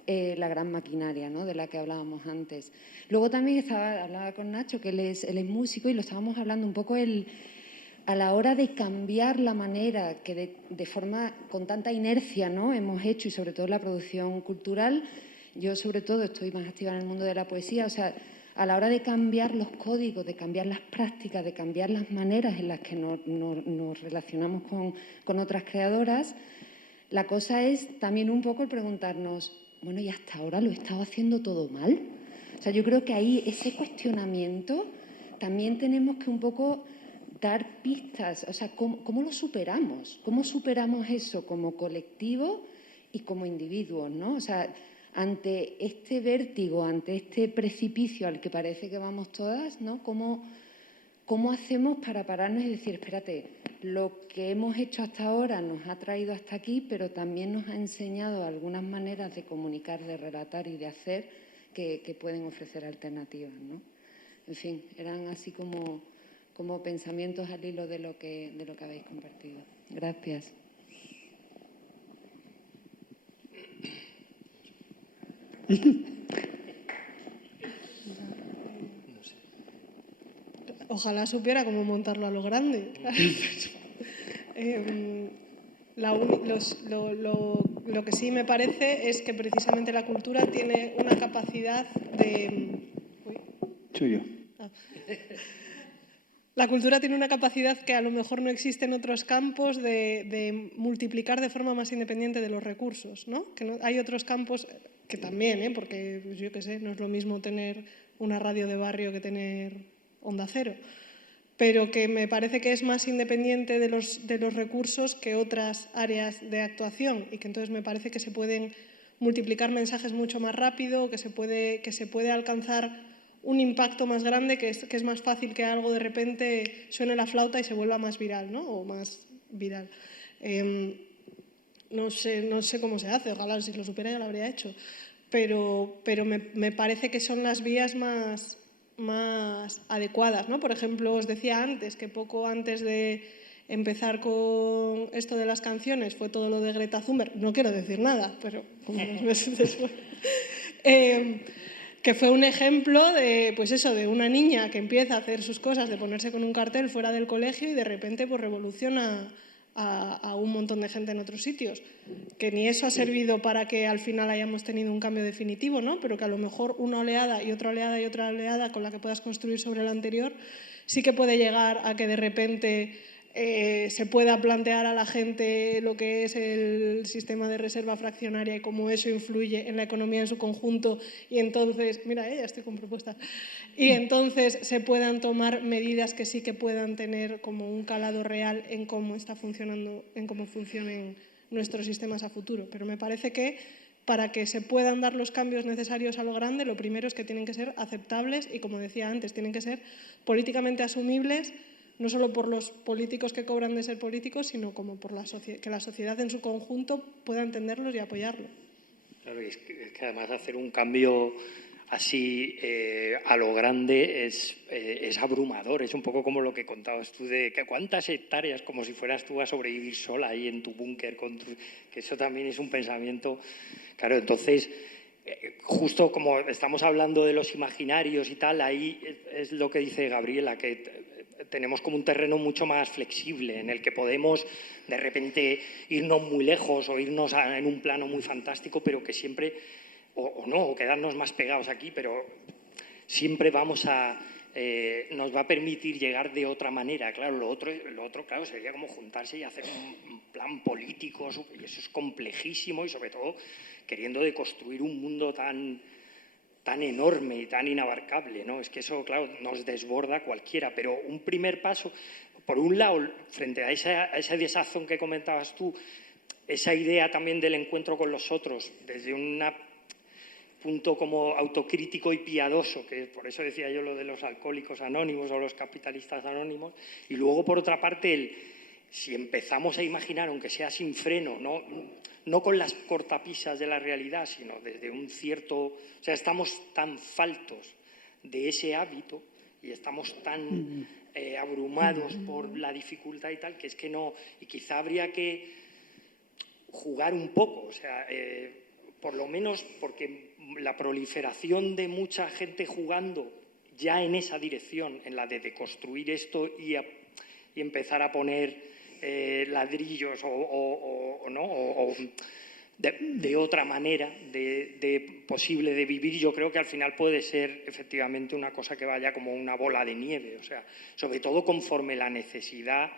la gran maquinaria, ¿no?, de la que hablábamos antes. Luego también hablaba con Nacho, que él es músico, y lo estábamos hablando un poco a la hora de cambiar la manera que de forma con tanta inercia, ¿no?, hemos hecho, y sobre todo la producción cultural. Yo sobre todo estoy más activa en el mundo de la poesía, o sea, a la hora de cambiar los códigos, de cambiar las prácticas, de cambiar las maneras en las que nos relacionamos con otras creadoras, la cosa es también un poco el preguntarnos, bueno, ¿y hasta ahora lo he estado haciendo todo mal? O sea, yo creo que ahí ese cuestionamiento también tenemos que un poco dar pistas, o sea, ¿cómo lo superamos? ¿Cómo superamos eso como colectivo y como individuos, ¿no? O sea, ante este vértigo, ante este precipicio al que parece que vamos todas, ¿no? ¿Cómo hacemos para pararnos y decir, espérate, lo que hemos hecho hasta ahora nos ha traído hasta aquí, pero también nos ha enseñado algunas maneras de comunicar, de relatar y de hacer que pueden ofrecer alternativas, ¿no? En fin, eran así como pensamientos al hilo de lo que habéis compartido. Gracias. Ojalá supiera cómo montarlo a lo grande. Lo que sí me parece es que precisamente la cultura tiene una capacidad de... Suyo. La cultura tiene una capacidad que a lo mejor no existe en otros campos de multiplicar de forma más independiente de los recursos, ¿no? Que no, hay otros campos que también, porque pues yo qué sé, no es lo mismo tener una radio de barrio que tener Onda Cero, pero que me parece que es más independiente de los recursos que otras áreas de actuación, y que entonces me parece que se pueden multiplicar mensajes mucho más rápido, que se puede alcanzar un impacto más grande, que es más fácil que algo de repente suene la flauta y se vuelva más viral, ¿no? O más viral. No sé cómo se hace, ojalá si lo supiera ya lo habría hecho, pero me parece que son las vías más adecuadas, ¿no? Por ejemplo, os decía antes que poco antes de empezar con esto de las canciones fue todo lo de Greta Thunberg, no quiero decir nada, pero como unos meses después, que fue un ejemplo de, pues eso, de una niña que empieza a hacer sus cosas, de ponerse con un cartel fuera del colegio y de repente pues revoluciona a un montón de gente en otros sitios, que ni eso ha servido para que al final hayamos tenido un cambio definitivo, ¿no? Pero que a lo mejor una oleada y otra oleada y otra oleada con la que puedas construir sobre la anterior sí que puede llegar a que de repente se pueda plantear a la gente lo que es el sistema de reserva fraccionaria y cómo eso influye en la economía en su conjunto, y entonces, mira, ya estoy con propuestas, y entonces se puedan tomar medidas que sí que puedan tener como un calado real en cómo está funcionando, en cómo funcionen nuestros sistemas a futuro. Pero me parece que para que se puedan dar los cambios necesarios a lo grande, lo primero es que tienen que ser aceptables y, como decía antes, tienen que ser políticamente asumibles, no solo por los políticos que cobran de ser políticos, sino como por que la sociedad en su conjunto pueda entenderlos y apoyarlo. Claro, es que además hacer un cambio así a lo grande es abrumador. Es un poco como lo que contabas tú de que cuántas hectáreas, como si fueras tú a sobrevivir sola ahí en tu búnker, que eso también es un pensamiento. Claro, entonces justo como estamos hablando de los imaginarios y tal, ahí es lo que dice Gabriela, que tenemos como un terreno mucho más flexible en el que podemos de repente irnos muy lejos o irnos en un plano muy fantástico, pero que siempre, o no, o quedarnos más pegados aquí, pero siempre vamos a... nos va a permitir llegar de otra manera. Claro, lo otro claro, sería como juntarse y hacer un plan político, y eso es complejísimo, y sobre todo queriendo deconstruir un mundo tan enorme y tan inabarcable, ¿no? Es que eso, claro, nos desborda cualquiera, pero un primer paso, por un lado, frente a ese desazón que comentabas tú, esa idea también del encuentro con los otros, desde un punto como autocrítico y piadoso, que por eso decía yo lo de los alcohólicos anónimos o los capitalistas anónimos, y luego, por otra parte, si empezamos a imaginar, aunque sea sin freno, no con las cortapisas de la realidad, sino desde un cierto... O sea, estamos tan faltos de ese hábito y estamos tan abrumados por la dificultad y tal, que es que no... Y quizá habría que jugar un poco, o sea, por lo menos porque la proliferación de mucha gente jugando ya en esa dirección, en la de deconstruir esto y empezar a poner ladrillos o de otra manera posible de vivir, yo creo que al final puede ser efectivamente una cosa que vaya como una bola de nieve, o sea, sobre todo conforme la necesidad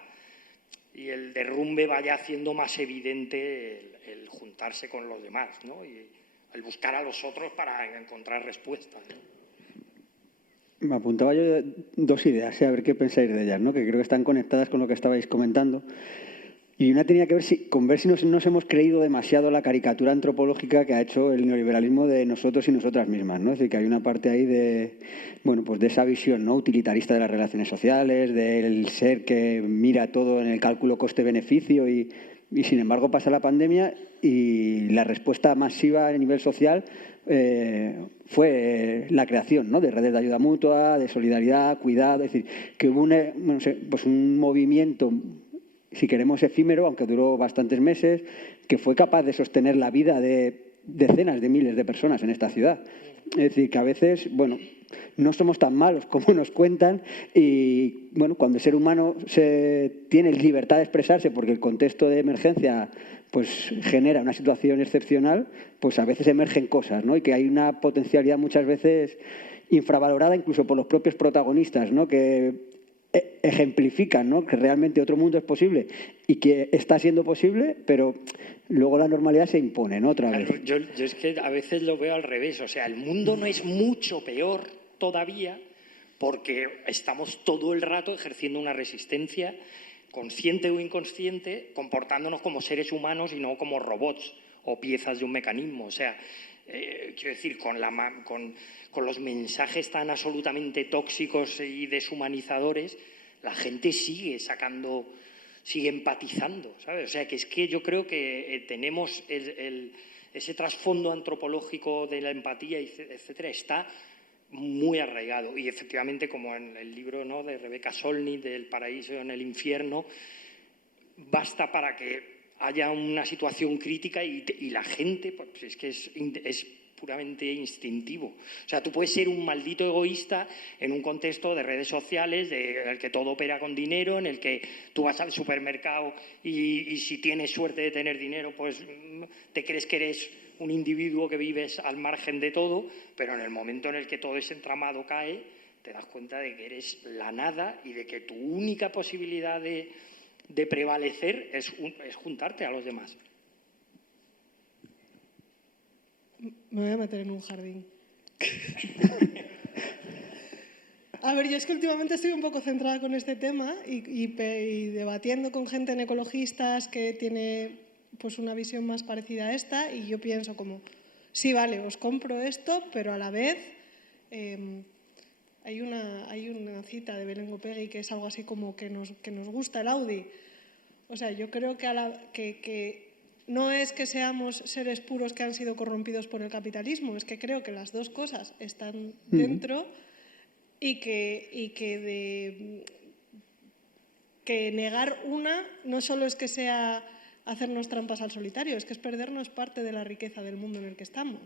y el derrumbe vaya haciendo más evidente el juntarse con los demás, ¿no? Y el buscar a los otros para encontrar respuestas, ¿no? Me apuntaba yo dos ideas, a ver qué pensáis de ellas, ¿no? Que creo que están conectadas con lo que estabais comentando. Y una tenía que ver con ver si nos hemos creído demasiado la caricatura antropológica que ha hecho el neoliberalismo de nosotros y nosotras mismas, ¿no? Es decir, que hay una parte ahí de, bueno, pues de esa visión, ¿no?, utilitarista de las relaciones sociales, del ser que mira todo en el cálculo coste-beneficio y sin embargo pasa la pandemia y la respuesta masiva a nivel social fue la creación, ¿no?, de redes de ayuda mutua, de solidaridad, cuidado, es decir, que hubo un movimiento, si queremos efímero, aunque duró bastantes meses, que fue capaz de sostener la vida de decenas de miles de personas en esta ciudad. Es decir, que a veces, bueno, no somos tan malos como nos cuentan y, bueno, cuando el ser humano tiene libertad de expresarse porque el contexto de emergencia pues genera una situación excepcional, pues a veces emergen cosas, ¿no? Y que hay una potencialidad muchas veces infravalorada incluso por los propios protagonistas, ¿no?, que ejemplifican, ¿no?, que realmente otro mundo es posible y que está siendo posible, pero luego la normalidad se impone, ¿no?, otra vez. Claro, yo es que a veces lo veo al revés, o sea, el mundo no es mucho peor todavía porque estamos todo el rato ejerciendo una resistencia, consciente o inconsciente, comportándonos como seres humanos y no como robots o piezas de un mecanismo. O sea, quiero decir, con los mensajes tan absolutamente tóxicos y deshumanizadores, la gente sigue empatizando, ¿sabes? O sea, que es que yo creo que tenemos ese trasfondo antropológico de la empatía, etcétera, está muy arraigado. Y efectivamente, como en el libro, ¿no?, de Rebecca Solnit, del paraíso en el infierno, basta para que haya una situación crítica y la gente, pues es que es puramente instintivo. O sea, tú puedes ser un maldito egoísta en un contexto de redes sociales en el que todo opera con dinero, en el que tú vas al supermercado y si tienes suerte de tener dinero, pues te crees que eres un individuo que vives al margen de todo, pero en el momento en el que todo ese entramado cae, te das cuenta de que eres la nada y de que tu única posibilidad de prevalecer es juntarte a los demás. Me voy a meter en un jardín. A ver, yo es que últimamente estoy un poco centrada con este tema y debatiendo con gente en ecologistas que tiene pues una visión más parecida a esta, y yo pienso como, sí, vale, os compro esto, pero a la vez hay una cita de Belén Gopegui que es algo así como que nos gusta el Audi. O sea, yo creo que no es que seamos seres puros que han sido corrompidos por el capitalismo, es que creo que las dos cosas están dentro y que negar una no solo es que sea hacernos trampas al solitario, es que es perdernos parte de la riqueza del mundo en el que estamos.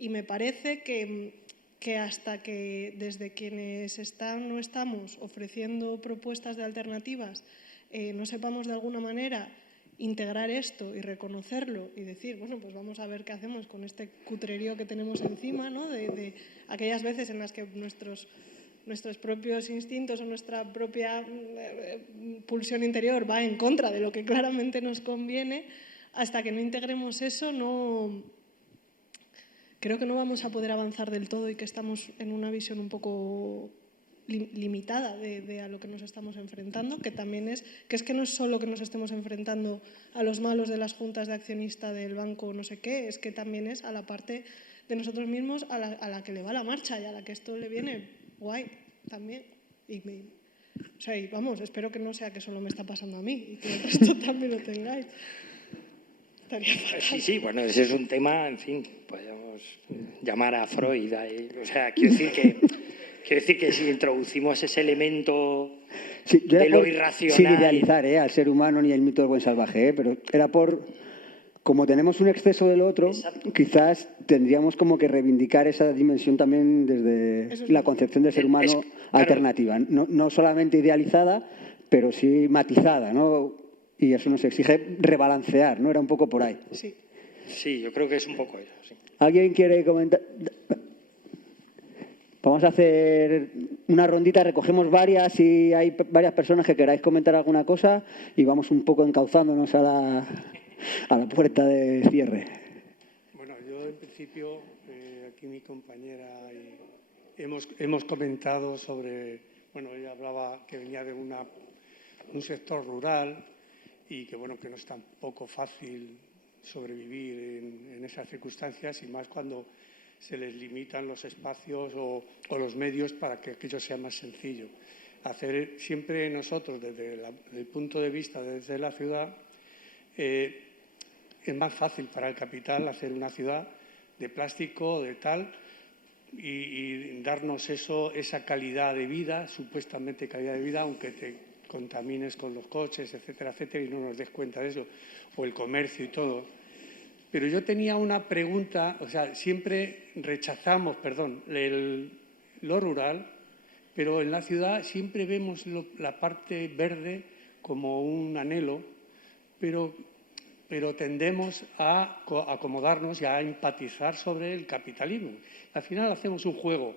Y me parece que hasta que desde quienes están o estamos ofreciendo propuestas de alternativas no sepamos de alguna manera integrar esto y reconocerlo y decir, bueno, pues vamos a ver qué hacemos con este cutrerío que tenemos encima, ¿no? De aquellas veces en las que nuestros propios instintos o nuestra propia pulsión interior va en contra de lo que claramente nos conviene, hasta que no integremos eso, creo que no vamos a poder avanzar del todo y que estamos en una visión un poco limitada de a lo que nos estamos enfrentando, que también es que no es solo que nos estemos enfrentando a los malos de las juntas de accionista del banco no sé qué, es que también es a la parte de nosotros mismos a la que le va la marcha y a la que esto le viene guay también. Y vamos, espero que no sea que solo me está pasando a mí y que el resto también lo tengáis. Sí, bueno, ese es un tema, en fin, podemos llamar a Freud. O sea, quiero decir que si introducimos ese elemento de lo irracional... Sin idealizar al ser humano ni el mito del buen salvaje, pero era como tenemos un exceso del otro, exacto, quizás tendríamos como que reivindicar esa dimensión también desde la concepción del ser humano alternativa. No solamente idealizada, pero sí matizada, ¿no? Y eso nos exige rebalancear, ¿no? Era un poco por ahí. Sí, yo creo que es un poco eso, sí. ¿Alguien quiere comentar? Vamos a hacer una rondita, recogemos varias, si hay varias personas que queráis comentar alguna cosa y vamos un poco encauzándonos a la puerta de cierre. Bueno, yo en principio, aquí mi compañera, hemos comentado sobre, bueno, ella hablaba que venía de un sector rural y que, bueno, que no es tan poco fácil sobrevivir en esas circunstancias y más cuando se les limitan los espacios o los medios para que aquello sea más sencillo. Hacer siempre nosotros, desde el punto de vista desde la ciudad, es más fácil para el capital hacer una ciudad de plástico, de tal, y darnos esa calidad de vida, supuestamente calidad de vida, aunque te contamines con los coches, etcétera, etcétera, y no nos des cuenta de eso, o el comercio y todo. Pero yo tenía una pregunta, o sea, siempre rechazamos, lo rural, pero en la ciudad siempre vemos la parte verde como un anhelo, pero tendemos a acomodarnos y a empatizar sobre el capitalismo. Al final hacemos un juego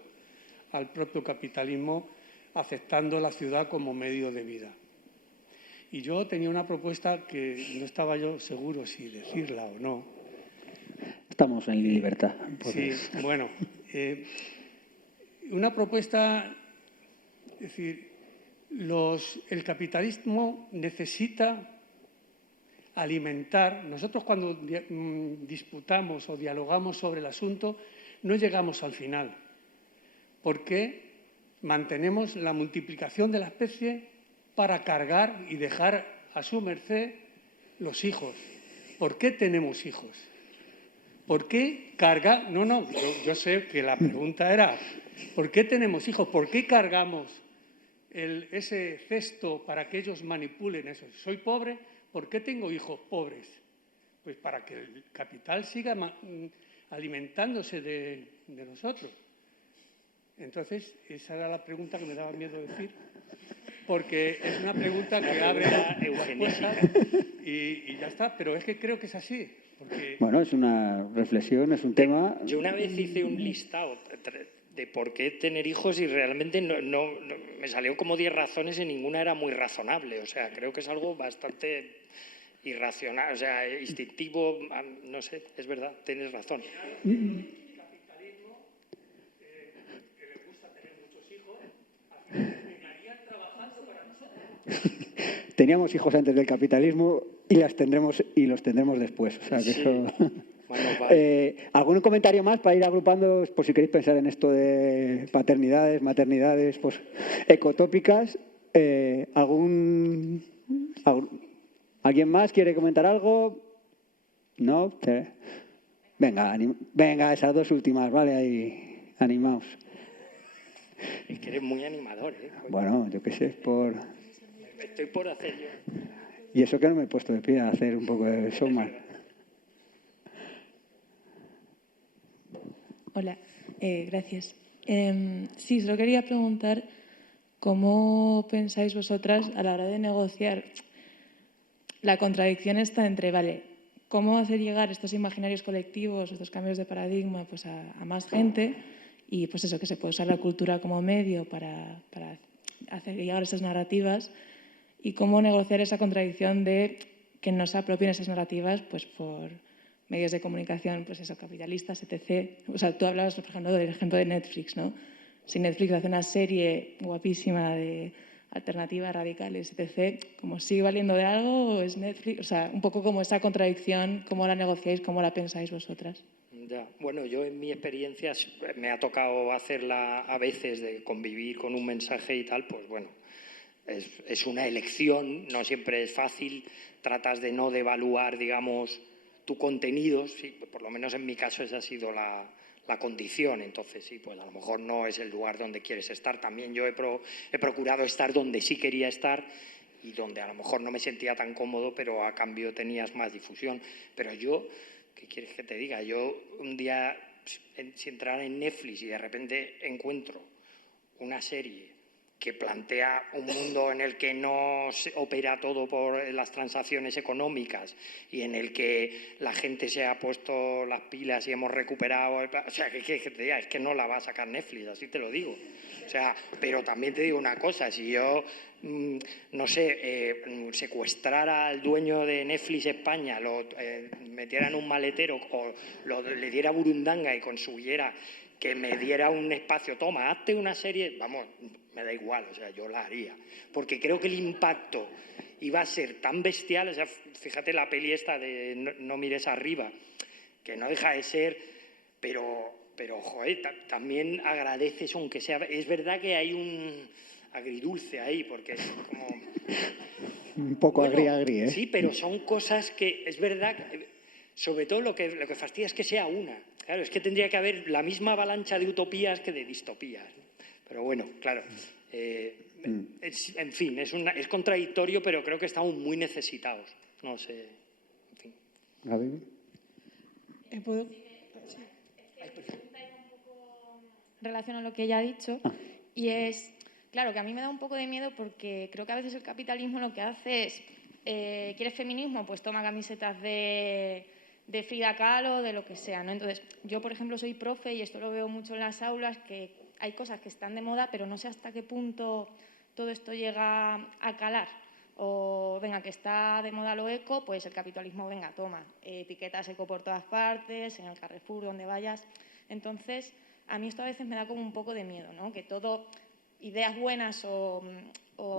al propio capitalismo aceptando la ciudad como medio de vida. Y yo tenía una propuesta que no estaba yo seguro si decirla o no. Estamos en libertad. Sí, bueno. Una propuesta, es decir, el capitalismo necesita alimentar. Nosotros cuando disputamos o dialogamos sobre el asunto no llegamos al final, porque mantenemos la multiplicación de la especie para cargar y dejar a su merced los hijos. ¿Por qué tenemos hijos? ¿Por qué cargar? No, yo sé que la pregunta era ¿por qué tenemos hijos? ¿Por qué cargamos ese cesto para que ellos manipulen eso? Soy pobre, ¿por qué tengo hijos pobres? Pues para que el capital siga alimentándose de nosotros. Entonces, esa era la pregunta que me daba miedo decir, porque es una pregunta que abre eugenésica y ya está, pero es que creo que es así. Porque... Bueno, es una reflexión, es un tema... Yo una vez hice un listado de por qué tener hijos y realmente no me salió como 10 razones y ninguna era muy razonable. O sea, creo que es algo bastante irracional, o sea, instintivo, no sé, es verdad, tienes razón. Teníamos hijos antes del capitalismo y los tendremos después. O sea, que sí. Eso... Bueno, vale. ¿Algún comentario más para ir agrupando, por si queréis pensar en esto de paternidades, maternidades, pues, ecotópicas? ¿Alguien más quiere comentar algo? ¿No? Venga, esas dos últimas, vale, ahí, animaos. Es que eres muy animador, ¿eh? Bueno, yo qué sé, Estoy por hacer yo. Y eso que no me he puesto de pie a hacer un poco de showman. Hola, gracias. Sí, solo quería preguntar cómo pensáis vosotras a la hora de negociar la contradicción esta entre, vale, cómo hacer llegar estos imaginarios colectivos, estos cambios de paradigma pues a más gente y pues eso, que se puede usar la cultura como medio para hacer llegar esas narrativas y cómo negociar esa contradicción de que no se apropien esas narrativas pues por medios de comunicación, pues eso, capitalistas, etc. O sea, tú hablabas, por ejemplo, del ejemplo de Netflix, ¿no? Si Netflix hace una serie guapísima de alternativas radicales, etc., ¿como sigue valiendo de algo o es Netflix? O sea, un poco como esa contradicción, ¿cómo la negociáis, cómo la pensáis vosotras? Ya. Bueno, yo en mi experiencia me ha tocado hacerla a veces de convivir con un mensaje y tal, pues bueno, es una elección, no siempre es fácil, tratas de no devaluar, digamos, tu contenido, sí, por lo menos en mi caso esa ha sido la condición, entonces sí, pues a lo mejor no es el lugar donde quieres estar. También yo he procurado estar donde sí quería estar y donde a lo mejor no me sentía tan cómodo, pero a cambio tenías más difusión. Pero yo, ¿qué quieres que te diga? Yo un día, si entrara en Netflix y de repente encuentro una serie que plantea un mundo en el que no se opera todo por las transacciones económicas y en el que la gente se ha puesto las pilas y hemos recuperado... O sea, ¿qué te diga? Es que no la va a sacar Netflix, así te lo digo. O sea, pero también te digo una cosa, si yo, no sé, secuestrara al dueño de Netflix España, lo metiera en un maletero o le diera burundanga y consiguiera que me diera un espacio, toma, hazte una serie, vamos, me da igual, o sea, yo la haría, porque creo que el impacto iba a ser tan bestial, o sea, fíjate la peli esta de No mires arriba, que no deja de ser, pero joder, también agradeces, aunque sea, es verdad que hay un agridulce ahí, porque es como... Un poco bueno, agri, ¿eh? Sí, pero son cosas que, es verdad, sobre todo lo que fastidia es que sea una. Claro, es que tendría que haber la misma avalancha de utopías que de distopías, ¿no? Pero bueno, claro, en fin, es contradictorio, pero creo que estamos muy necesitados. No sé, en fin. A ver. ¿Puedo? En relación a lo que ella ha dicho, y es, claro, que a mí me da un poco de miedo porque creo que a veces el capitalismo lo que hace es, ¿quieres feminismo? Pues toma camisetas de Frida Kahlo, de lo que sea, ¿no? Entonces, yo, por ejemplo, soy profe y esto lo veo mucho en las aulas, que hay cosas que están de moda, pero no sé hasta qué punto todo esto llega a calar. O, venga, que está de moda lo eco, pues el capitalismo, venga, toma, etiquetas eco por todas partes, en el Carrefour, donde vayas. Entonces, a mí esto a veces me da como un poco de miedo, ¿no? Que todo, ideas buenas o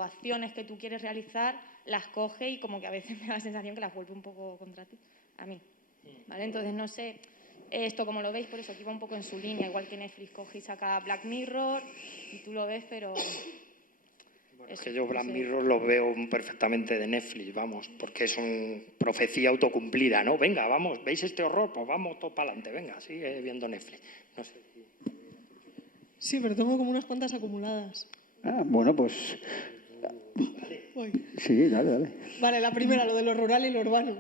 acciones que tú quieres realizar, las coge y como que a veces me da la sensación que las vuelve un poco contra ti, a mí. ¿Vale? Entonces, no sé esto como lo veis, por eso aquí va un poco en su línea, igual que Netflix coge y saca Black Mirror y tú lo ves, pero... Bueno, es que yo Black Mirror lo veo perfectamente de Netflix, vamos, porque es una profecía autocumplida, ¿no? Venga, vamos, ¿veis este horror? Pues vamos todo para adelante, venga, sigue viendo Netflix. No sé. Sí, pero tengo como unas cuantas acumuladas. Bueno, pues... Voy. Sí, dale. Vale, la primera, lo de lo rural y lo urbano.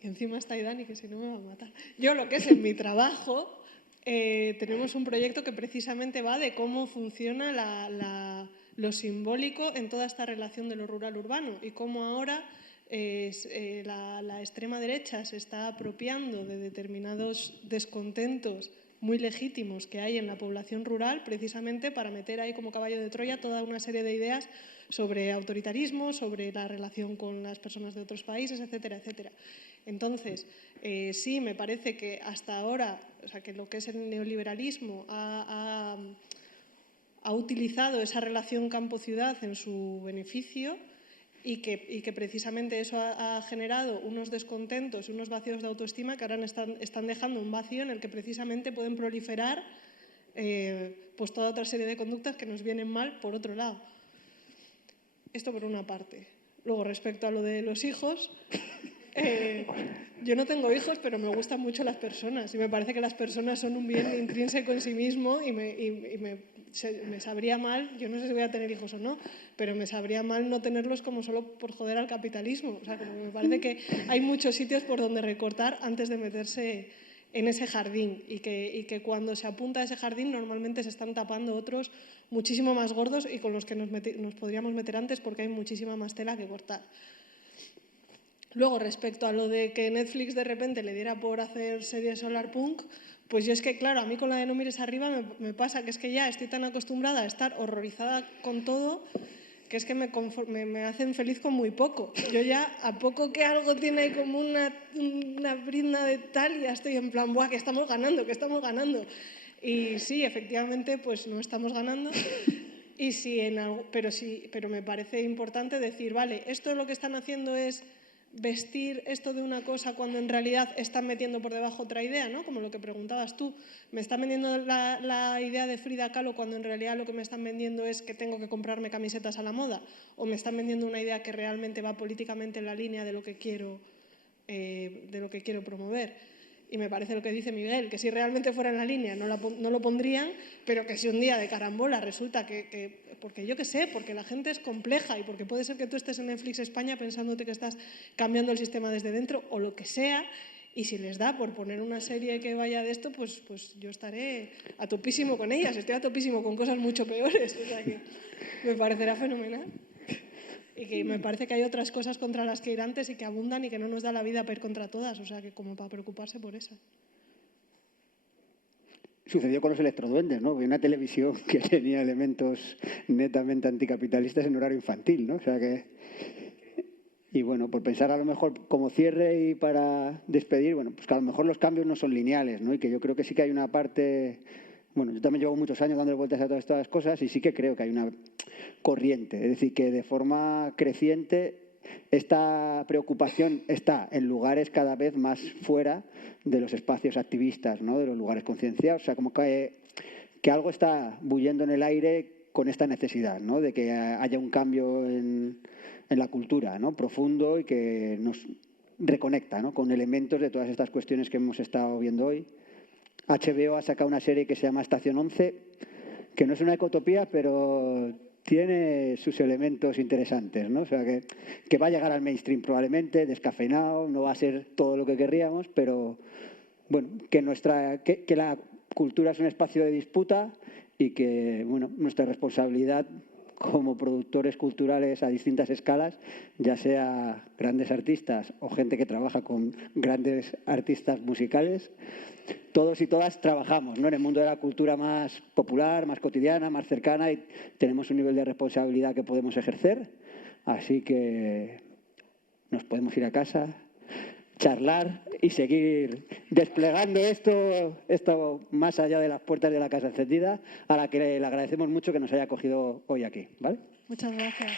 Encima está Dani, que si no me va a matar. Yo lo que es en mi trabajo, tenemos un proyecto que precisamente va de cómo funciona lo simbólico en toda esta relación de lo rural-urbano y cómo ahora la extrema derecha se está apropiando de determinados descontentos muy legítimos que hay en la población rural, precisamente para meter ahí como caballo de Troya toda una serie de ideas sobre autoritarismo, sobre la relación con las personas de otros países, etcétera, etcétera. Entonces, sí, me parece que hasta ahora, o sea, que lo que es el neoliberalismo ha utilizado esa relación campo-ciudad en su beneficio y que precisamente eso ha generado unos descontentos y unos vacíos de autoestima que ahora están dejando un vacío en el que precisamente pueden proliferar pues toda otra serie de conductas que nos vienen mal por otro lado. Esto por una parte. Luego, respecto a lo de los hijos, yo no tengo hijos, pero me gustan mucho las personas y me parece que las personas son un bien intrínseco en sí mismo y me sabría mal, yo no sé si voy a tener hijos o no, pero me sabría mal no tenerlos como solo por joder al capitalismo. O sea, como me parece que hay muchos sitios por donde recortar antes de meterse en ese jardín y que cuando se apunta a ese jardín normalmente se están tapando otros muchísimo más gordos y con los que nos podríamos meter antes porque hay muchísima más tela que cortar. Luego, respecto a lo de que Netflix de repente le diera por hacer series solarpunk, pues yo es que, claro, a mí con la de No mires arriba me pasa que es que ya estoy tan acostumbrada a estar horrorizada con todo que es que me hacen feliz con muy poco. Yo ya, a poco que algo tiene como una brizna de tal, ya estoy en plan, ¡buah, que estamos ganando, que estamos ganando! Y sí, efectivamente, pues no estamos ganando. Y sí, pero me parece importante decir, vale, esto lo que están haciendo es vestir esto de una cosa cuando en realidad están metiendo por debajo otra idea, ¿no? Como lo que preguntabas tú. Me están vendiendo la idea de Frida Kahlo cuando en realidad lo que me están vendiendo es que tengo que comprarme camisetas a la moda. O me están vendiendo una idea que realmente va políticamente en la línea de lo que quiero promover. Y me parece lo que dice Miguel, que si realmente fuera en la línea no lo pondrían, pero que si un día de carambola resulta porque yo qué sé, porque la gente es compleja y porque puede ser que tú estés en Netflix España pensándote que estás cambiando el sistema desde dentro o lo que sea, y si les da por poner una serie que vaya de esto, pues yo estaré a topísimo con ellas, estoy a topísimo con cosas mucho peores, o sea que me parecerá fenomenal. Y que me parece que hay otras cosas contra las que ir antes y que abundan y que no nos da la vida para ir contra todas, o sea que como para preocuparse por eso. Sucedió con los electroduendes, ¿no? Había una televisión que tenía elementos netamente anticapitalistas en horario infantil, ¿no? O sea que... Y bueno, por pensar a lo mejor como cierre y para despedir, bueno, pues que a lo mejor los cambios no son lineales, ¿no? Y que yo creo que sí que hay una parte... Bueno, yo también llevo muchos años dándole vueltas a todas estas cosas y sí que creo que hay una corriente. Es decir, que de forma creciente esta preocupación está en lugares cada vez más fuera de los espacios activistas, ¿no? De los lugares concienciados. O sea, como que algo está bullendo en el aire con esta necesidad, ¿no? De que haya un cambio en la cultura, ¿no? Profundo y que nos reconecta, ¿no? Con elementos de todas estas cuestiones que hemos estado viendo hoy. HBO ha sacado una serie que se llama Estación 11, que no es una ecotopía, pero tiene sus elementos interesantes, ¿no? O sea, que va a llegar al mainstream probablemente, descafeinado, no va a ser todo lo que querríamos, pero bueno, que la cultura es un espacio de disputa y que, bueno, nuestra responsabilidad como productores culturales a distintas escalas, ya sea grandes artistas o gente que trabaja con grandes artistas musicales, todos y todas trabajamos, ¿no? En el mundo de la cultura más popular, más cotidiana, más cercana, y tenemos un nivel de responsabilidad que podemos ejercer, así que nos podemos ir a casa, charlar y seguir desplegando esto más allá de las puertas de la Casa Encendida, a la que le agradecemos mucho que nos haya acogido hoy aquí, ¿vale? Muchas gracias.